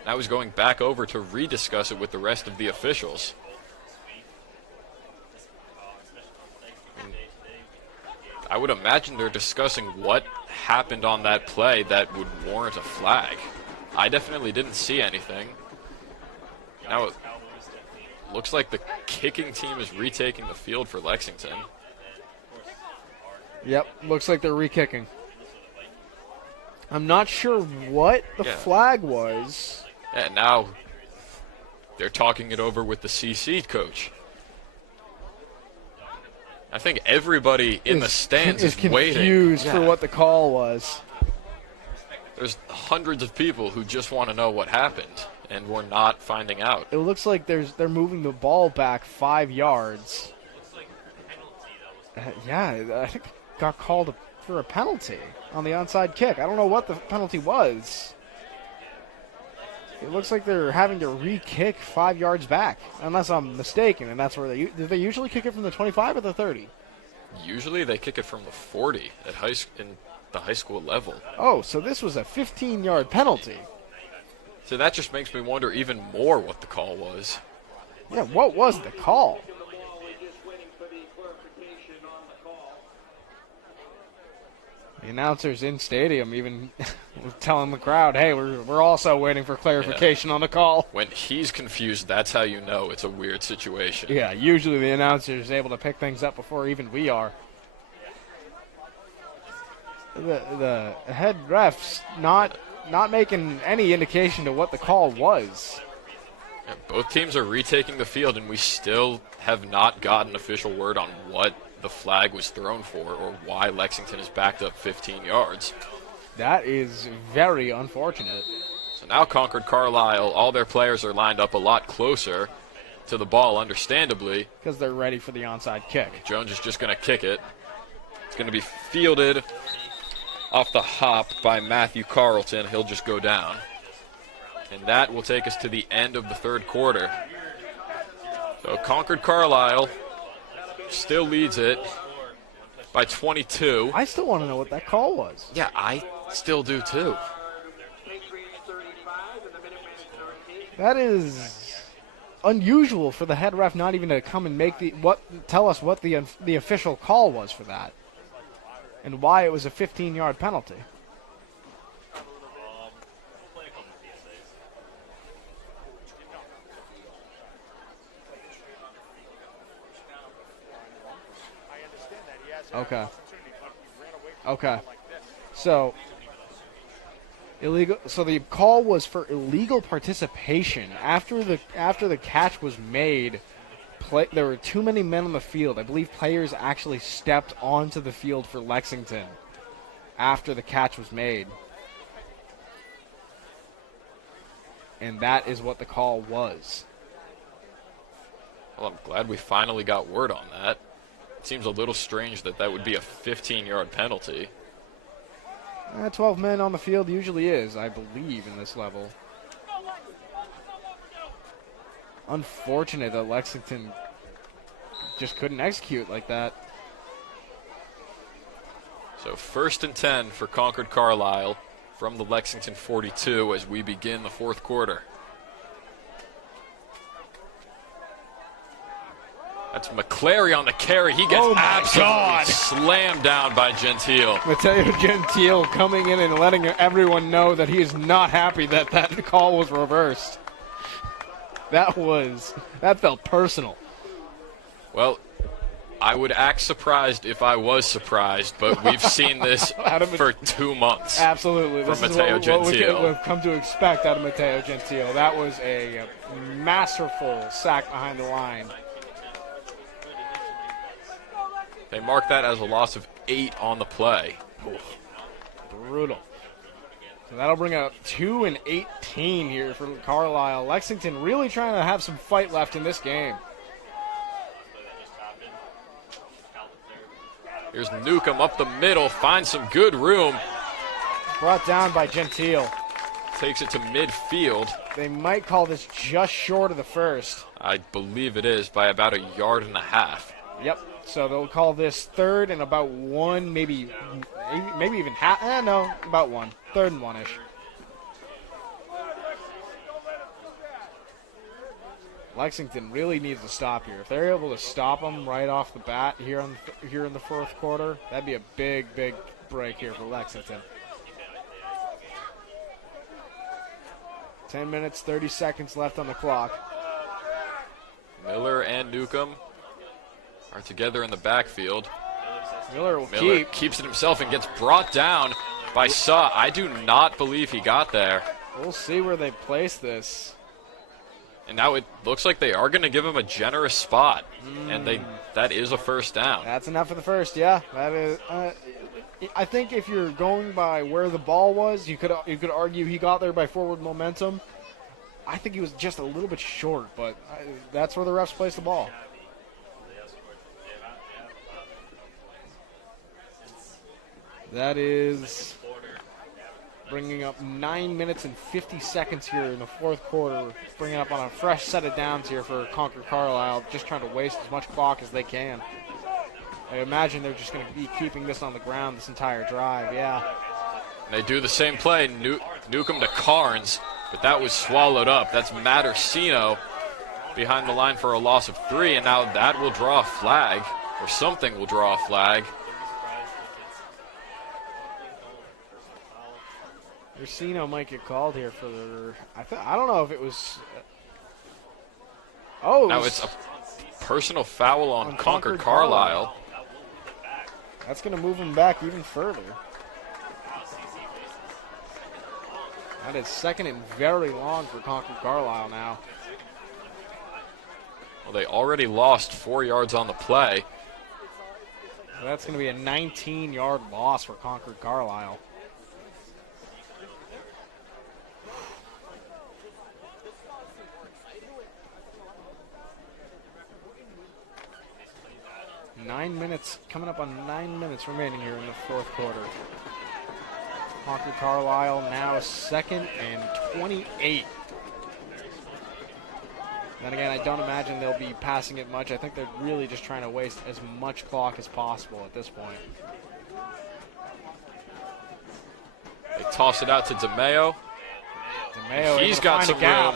Now he's going back over to rediscuss it with the rest of the officials. And I would imagine they're discussing what happened on that play that would warrant a flag. I definitely didn't see anything. Now it looks like the kicking team is retaking the field for Lexington. Yep, looks like they're re-kicking. I'm not sure what the flag was. And now they're talking it over with the CC coach. I think everybody in the stands is waiting. Confused for what the call was. There's hundreds of people who just want to know what happened, and we're not finding out. It looks like they're moving the ball back 5 yards. Yeah, I think it got called for a penalty on the onside kick. I don't know what the penalty was. It looks like they're having to re-kick 5 yards back, unless I'm mistaken, and that's where do they usually kick it from the 25 or the 30? Usually they kick it from the 40 at in the high school level. Oh, so this was a 15-yard penalty. So that just makes me wonder even more what the call was. Yeah, what was the call? The announcers in stadium even telling the crowd, hey, we're also waiting for clarification on the call. When he's confused, that's how you know it's a weird situation. Yeah, usually the announcer is able to pick things up before even we are. The head ref's not making any indication to what the call was. Yeah, both teams are retaking the field, and we still have not gotten official word on what the flag was thrown for or why Lexington is backed up 15 yards. That is very unfortunate. So now Concord-Carlisle, all their players are lined up a lot closer to the ball, understandably. Because they're ready for the onside kick. Jones is just going to kick it. It's going to be fielded off the hop by Matthew Carlton. He'll just go down. And that will take us to the end of the third quarter. So Concord-Carlisle still leads it by 22. I still want to know what that call was. Yeah, I still do too. That is unusual for the head ref not even to come and tell us what the official call was for that and why it was a 15-yard penalty. Okay. So illegal. So the call was for illegal participation after the catch was made. There were too many men on the field. I believe players actually stepped onto the field for Lexington after the catch was made, and that is what the call was. Well, I'm glad we finally got word on that. It seems a little strange that would be a 15-yard penalty. 12 men on the field usually is, I believe, in this level. Unfortunate that Lexington just couldn't execute like that. So 1st and 10 for Concord-Carlisle from the Lexington 42 as we begin the fourth quarter. That's McClary on the carry. He gets absolutely slammed down by Gentile. Mateo Gentile coming in and letting everyone know that he is not happy that call was reversed. That felt personal. Well, I would act surprised if I was surprised, but we've seen this for 2 months. Absolutely. From This Mateo is Gentile. what we've come to expect out of Mateo Gentile. That was a masterful sack behind the line. They mark that as a loss of 8 on the play. Oof. Brutal. So that'll bring up 2 and 18 here for Carlisle. Lexington really trying to have some fight left in this game. Here's Newcomb up the middle, finds some good room. Brought down by Gentile. Takes it to midfield. They might call this just short of the first. I believe it is by about 1.5 yards. Yep. So they'll call this third and about 1, maybe even half. No, about 1. 3rd and 1-ish. Lexington really needs to stop here. If they're able to stop them right off the bat here in the fourth quarter, that'd be a big break here for Lexington. 10 minutes, 30 seconds left on the clock. Miller and Newcomb are together in the backfield. Miller keeps it himself and gets brought down by Suh. I do not believe he got there. We'll see where they place this. And now it looks like they are going to give him a generous spot. And that is a first down. That's enough for the first, yeah. That is. I think if you're going by where the ball was, you could argue he got there by forward momentum. I think he was just a little bit short, but that's where the refs place the ball. That is bringing up 9 minutes and 50 seconds here in the fourth quarter, bringing up on a fresh set of downs here for Concord-Carlisle, just trying to waste as much clock as they can. I imagine they're just going to be keeping this on the ground this entire drive, yeah. And they do the same play, Newcomb to Carnes, but that was swallowed up. That's Matt Orsino behind the line for a loss of 3, and now that will draw a flag, or something will draw a flag. Orsino might get called here for the. I don't know if it was. Now it's a personal foul on Concord-Carlisle. That's going to move him back even further. That is second and very long for Concord-Carlisle now. Well, they already lost 4 yards on the play. So that's going to be a 19-yard loss for Concord-Carlisle. Coming up on 9 minutes remaining here in the fourth quarter. Concord-Carlisle now second and 28. Then again, I don't imagine they'll be passing it much. I think they're really just trying to waste as much clock as possible at this point. They toss it out to DeMeo. He's got some room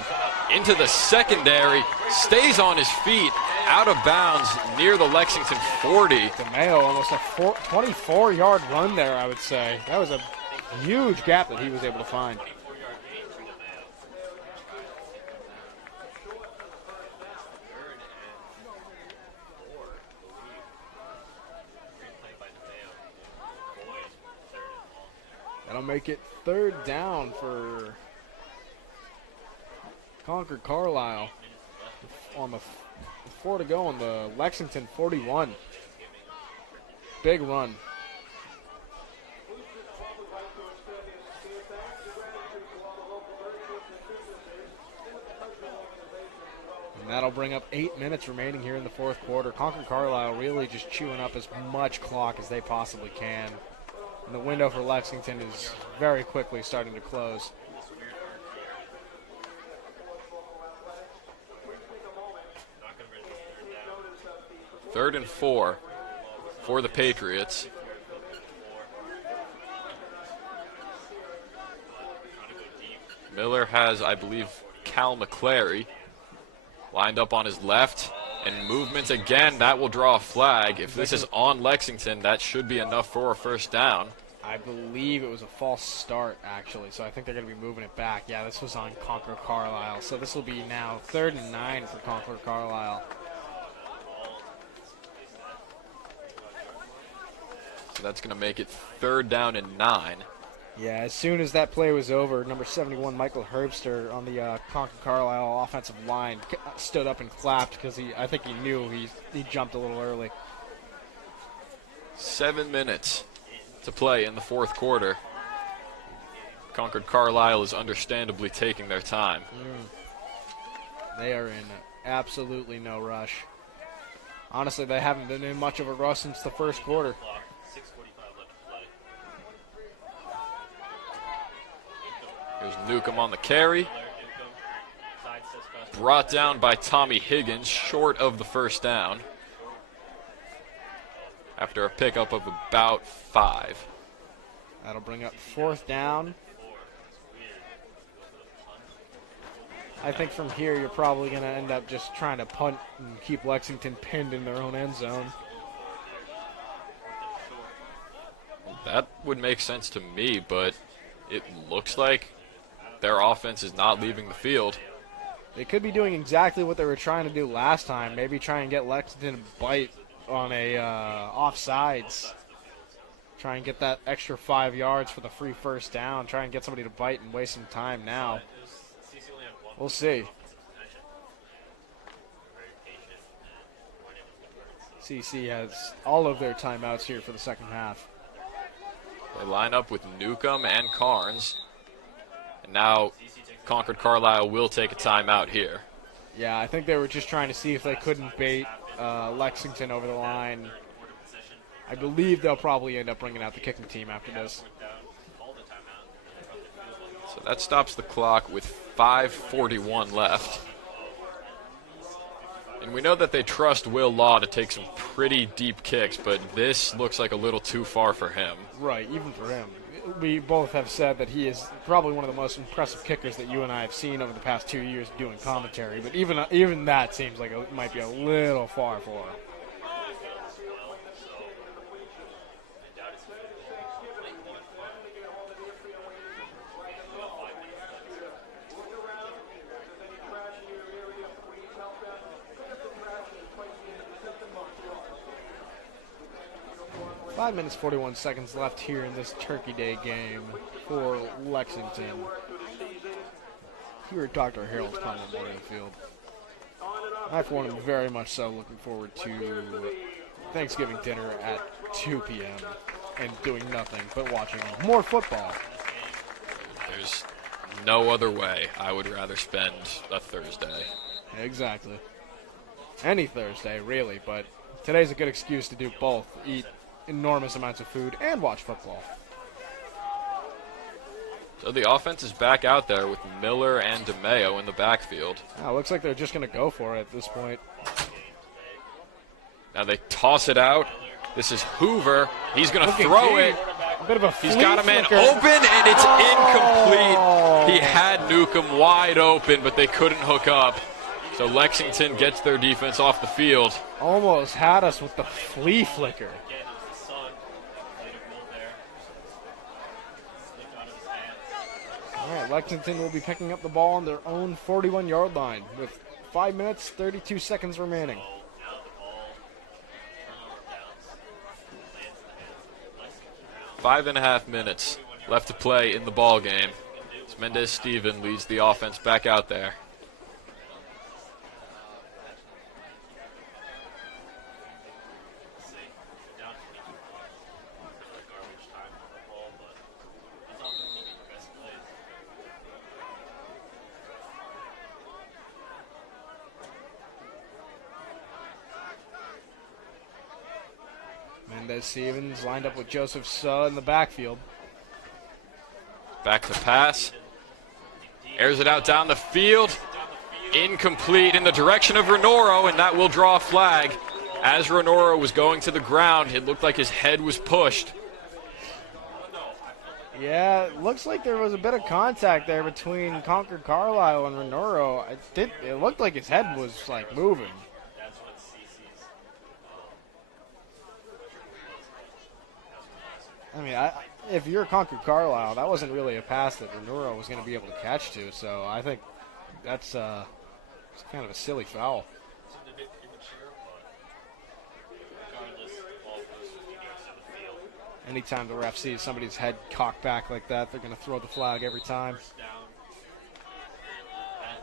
into the secondary, stays on his feet, out of bounds near the Lexington 40. DeMeo almost a 24-yard run there, I would say. That was a huge gap that he was able to find. That'll make it third down for Concord-Carlisle on the 4 to go on the Lexington 41. Big run. And that'll bring up 8 minutes remaining here in the fourth quarter. Concord-Carlisle really just chewing up as much clock as they possibly can. And the window for Lexington is very quickly starting to close. Third and 4 for the Patriots. Miller has, I believe, Cal McClary lined up on his left, and movement again. That will draw a flag. If this is on Lexington, that should be enough for a first down. I believe it was a false start, actually, so I think they're going to be moving it back. Yeah, this was on Concord-Carlisle, so this will be now 3rd and 9 for Concord-Carlisle. So that's going to make it 3rd down and 9. Yeah, as soon as that play was over, number 71, Michael Herbster, on the Concord-Carlisle offensive line, stood up and clapped because I think he knew he jumped a little early. 7 minutes to play in the fourth quarter. Concord-Carlisle is understandably taking their time. They are in absolutely no rush. Honestly, they haven't been in much of a rush since the first quarter. Here's Newcomb on the carry. Brought down by Tommy Higgins, short of the first down. After a pickup of about 5. That'll bring up 4th down. I think from here you're probably going to end up just trying to punt and keep Lexington pinned in their own end zone. That would make sense to me, but it looks like their offense is not leaving the field. They could be doing exactly what they were trying to do last time. Maybe try and get Lexington to bite on a offsides. Try and get that extra 5 yards for the free first down. Try and get somebody to bite and waste some time now. We'll see. CC has all of their timeouts here for the second half. They line up with Newcomb and Carnes. And now Concord-Carlisle will take a timeout here. Yeah, I think they were just trying to see if they couldn't bait Lexington over the line. I believe they'll probably end up bringing out the kicking team after this. So that stops the clock with 5:41 left. And we know that they trust Will Law to take some pretty deep kicks, but this looks like a little too far for him. Right, even for him. We both have said that he is probably one of the most impressive kickers that you and I have seen over the past 2 years doing commentary, but even that seems like it might be a little far for him. Five minutes, 41 seconds left here in this Turkey Day game for Lexington. Here at Dr. Harold's Common Memorial Field. I, for one, am very much so looking forward to Thanksgiving dinner at 2 p.m. and doing nothing but watching more football. There's no other way I would rather spend a Thursday. Exactly. Any Thursday, really, but today's a good excuse to do both. Eat enormous amounts of food and watch football. So the offense is back out there with Miller and DeMeo in the backfield. Looks like they're just going to go for it at this point. Now they toss it out. This is Hoover. He's going to throw it. A bit of a He's got a man flicker. open, and it's incomplete. He had Newcomb wide open, but they couldn't hook up. So Lexington gets their defense off the field. Almost had us with the flea flicker. All right, Lexington will be picking up the ball on their own 41-yard line with 5 minutes, 32 seconds remaining. Five and a half minutes left to play in the ball game. As Mendez-Steven leads the offense back out there. Mendez-Stevens lined up with Joseph Suh in the backfield. Back to pass. Airs it out down the field. Incomplete in the direction of Renoro, and that will draw a flag. As Renoro was going to the ground, it looked like his head was pushed. Yeah, it looks like there was a bit of contact there between Concord-Carlisle and Renoro. It looked like his head was, like, moving. I mean, if you're Concord-Carlisle, that wasn't really a pass that Renoro was going to be able to catch to, so I think that's it's kind of a silly foul. Anytime the ref sees somebody's head cocked back like that, they're going to throw the flag every time.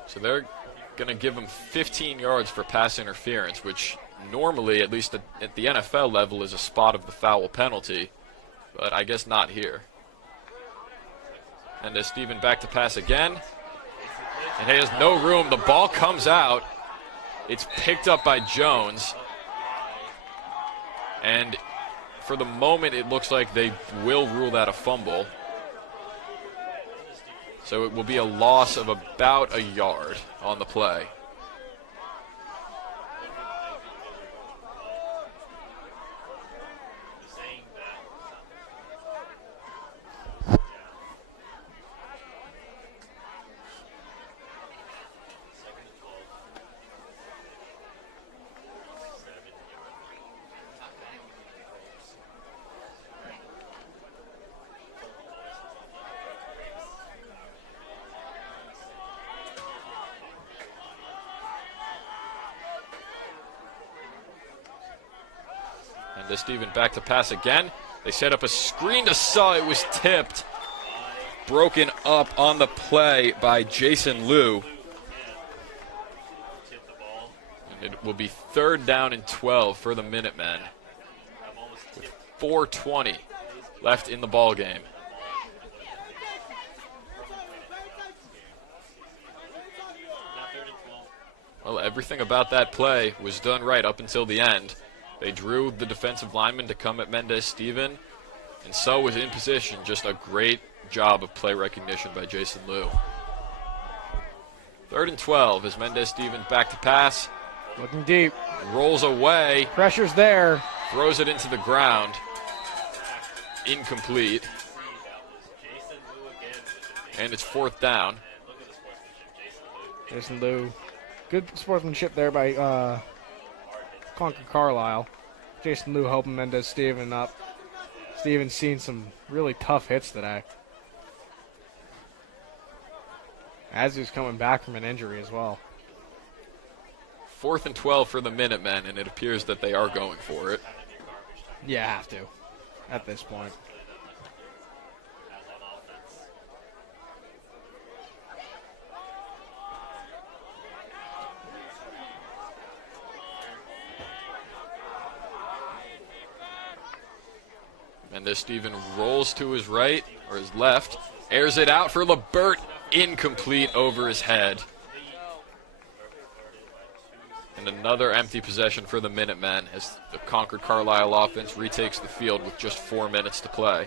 So they're going to give him 15 yards for pass interference, which normally, at least at the NFL level, is a spot of the foul penalty. But I guess not here. And as Steven back to pass again. And he has no room. The ball comes out. It's picked up by Jones. And for the moment, it looks like they will rule that a fumble. So it will be a loss of about a yard on the play. And Steven back to pass again. They set up a screen to Saw. It was tipped. Broken up on the play by Jason Liu. And it will be 3rd down and 12 for the Minutemen. With 4:20 left in the ball game. Well, everything about that play was done right up until the end. They drew the defensive lineman to come at Mendez-Steven, and So was in position. Just a great job of play recognition by Jason Liu. 3rd and 12 as Mendez-Steven back to pass. Looking deep. Rolls away. Pressure's there. Throws it into the ground. Incomplete. And it's 4th down. Jason Liu. Good sportsmanship there by Concord-Carlisle. Jason Liu helping Mendez-Steven up. Steven's seen some really tough hits today. As he's coming back from an injury as well. 4th and 12 for the Minutemen, and it appears that they are going for it. Yeah, have to at this point. Mendez-Steven rolls to his right, or his left, airs it out for LeBert, incomplete over his head. And another empty possession for the Minutemen as the Concord-Carlisle offense retakes the field with just 4 minutes to play.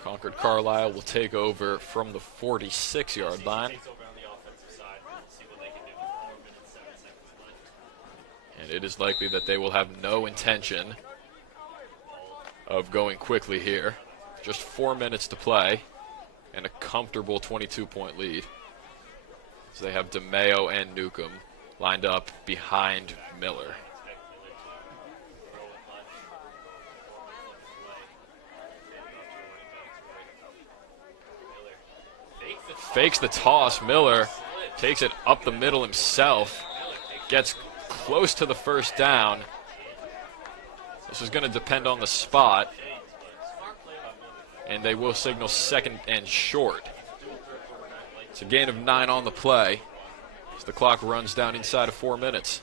Concord-Carlisle will take over from the 46-yard line. And it is likely that they will have no intention of going quickly here. Just 4 minutes to play and a comfortable 22-point lead. So they have DeMeo and Newcomb lined up behind Miller. Fakes the toss. Miller takes it up the middle himself. Gets close to the 1st down. This is going to depend on the spot. And they will signal 2nd and short. It's a gain of 9 on the play as the clock runs down inside of 4 minutes.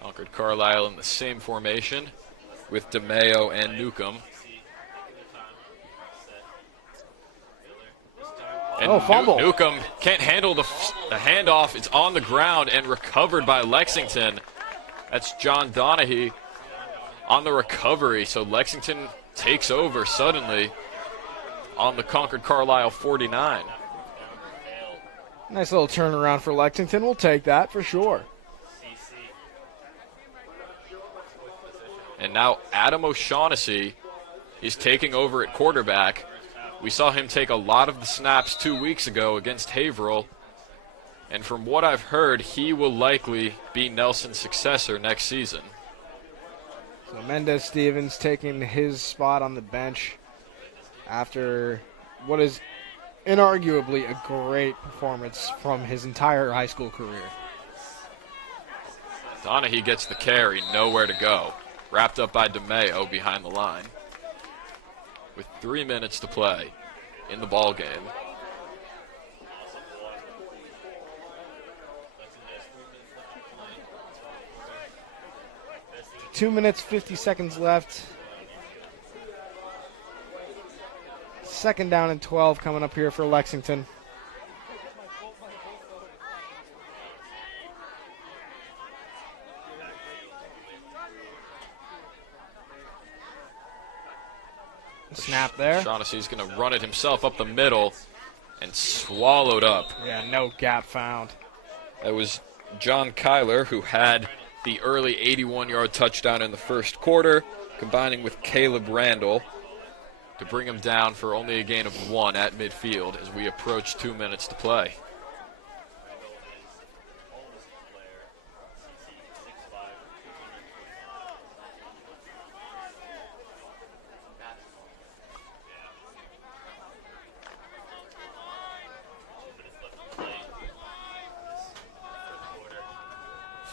Concord-Carlisle in the same formation with DeMeo and Newcomb. And fumble. Newcomb can't handle the handoff. It's on the ground and recovered by Lexington. That's John Donahue on the recovery. So Lexington takes over suddenly on the Concord-Carlisle 49. Nice little turnaround for Lexington. We'll take that for sure. And now Adam O'Shaughnessy is taking over at quarterback. We saw him take a lot of the snaps 2 weeks ago against Haverhill. And from what I've heard, he will likely be Nelson's successor next season. So Mendez Stevens taking his spot on the bench after what is inarguably a great performance from his entire high school career. Donahue gets the carry, nowhere to go. Wrapped up by DeMeo behind the line. With 3 minutes to play in the ball game. Two minutes, 50 seconds left. Second down and 12 coming up here for Lexington. Snap there. Shaughnessy's going to run it himself up the middle and swallowed up. Yeah, no gap found. That was John Kyler, who had the early 81-yard touchdown in the first quarter, combining with Caleb Randall to bring him down for only a gain of 1 at midfield as we approach 2 minutes to play.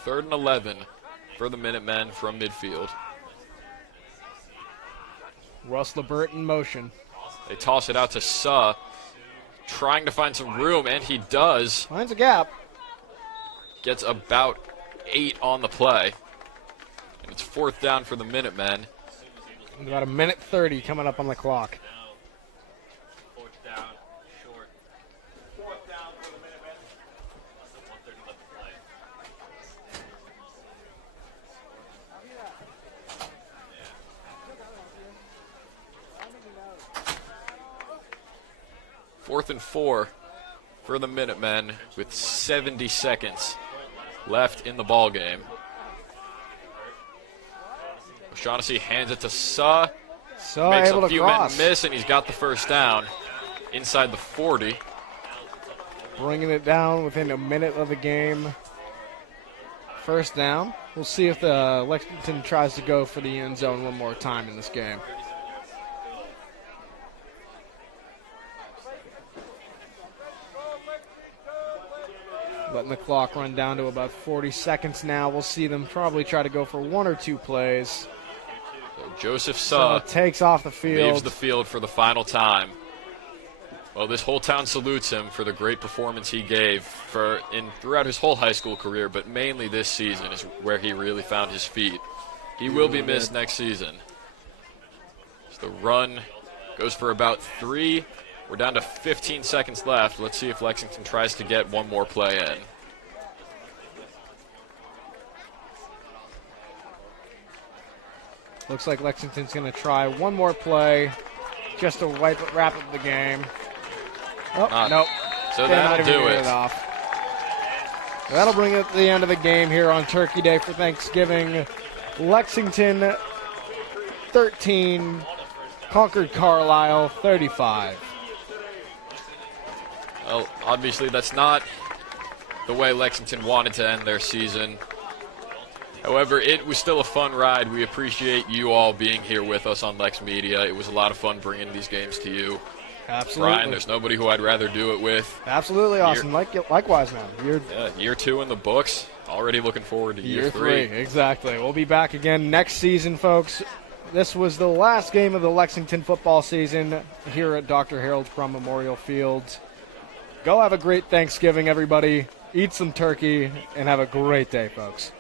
Third and 11 for the Minutemen from midfield. Russ LeBert in motion. They toss it out to Suh, trying to find some room, and he does. Finds a gap. Gets about 8 on the play. And it's 4th down for the Minutemen. And about a minute 30 coming up on the clock. Fourth and 4 for the Minutemen with 70 seconds left in the ball game. O'Shaughnessy hands it to Suh. Suh Makes able a to few cross. men miss, and he's got the first down inside the 40. Bringing it down within a minute of the game. First down. We'll see if the Lexington tries to go for the end zone one more time in this game. Letting the clock run down to about 40 seconds now. We'll see them probably try to go for 1 or 2 plays. So Joseph Suh takes off the field. leaves the field for the final time. Well, this whole town salutes him for the great performance he gave throughout his whole high school career, but mainly this season is where he really found his feet. He will be missed next season. So the run goes for about 3. We're down to 15 seconds left. Let's see if Lexington tries to get one more play in. Looks like Lexington's going to try one more play just to wrap up the game. Oh, nope. So They're not that'll even do getting it. Off. That'll bring it to the end of the game here on Turkey Day for Thanksgiving. Lexington 13, Concord-Carlisle 35. Well, obviously that's not the way Lexington wanted to end their season. However, it was still a fun ride. We appreciate you all being here with us on LexMedia. It was a lot of fun bringing these games to you. Absolutely. Brian, there's nobody who I'd rather do it with. Absolutely awesome. Likewise, man. Year 2 in the books. Already looking forward to year 3. Exactly. We'll be back again next season, folks. This was the last game of the Lexington football season here at Dr. Harold Crum Memorial Field. Go have a great Thanksgiving, everybody. Eat some turkey, and have a great day, folks.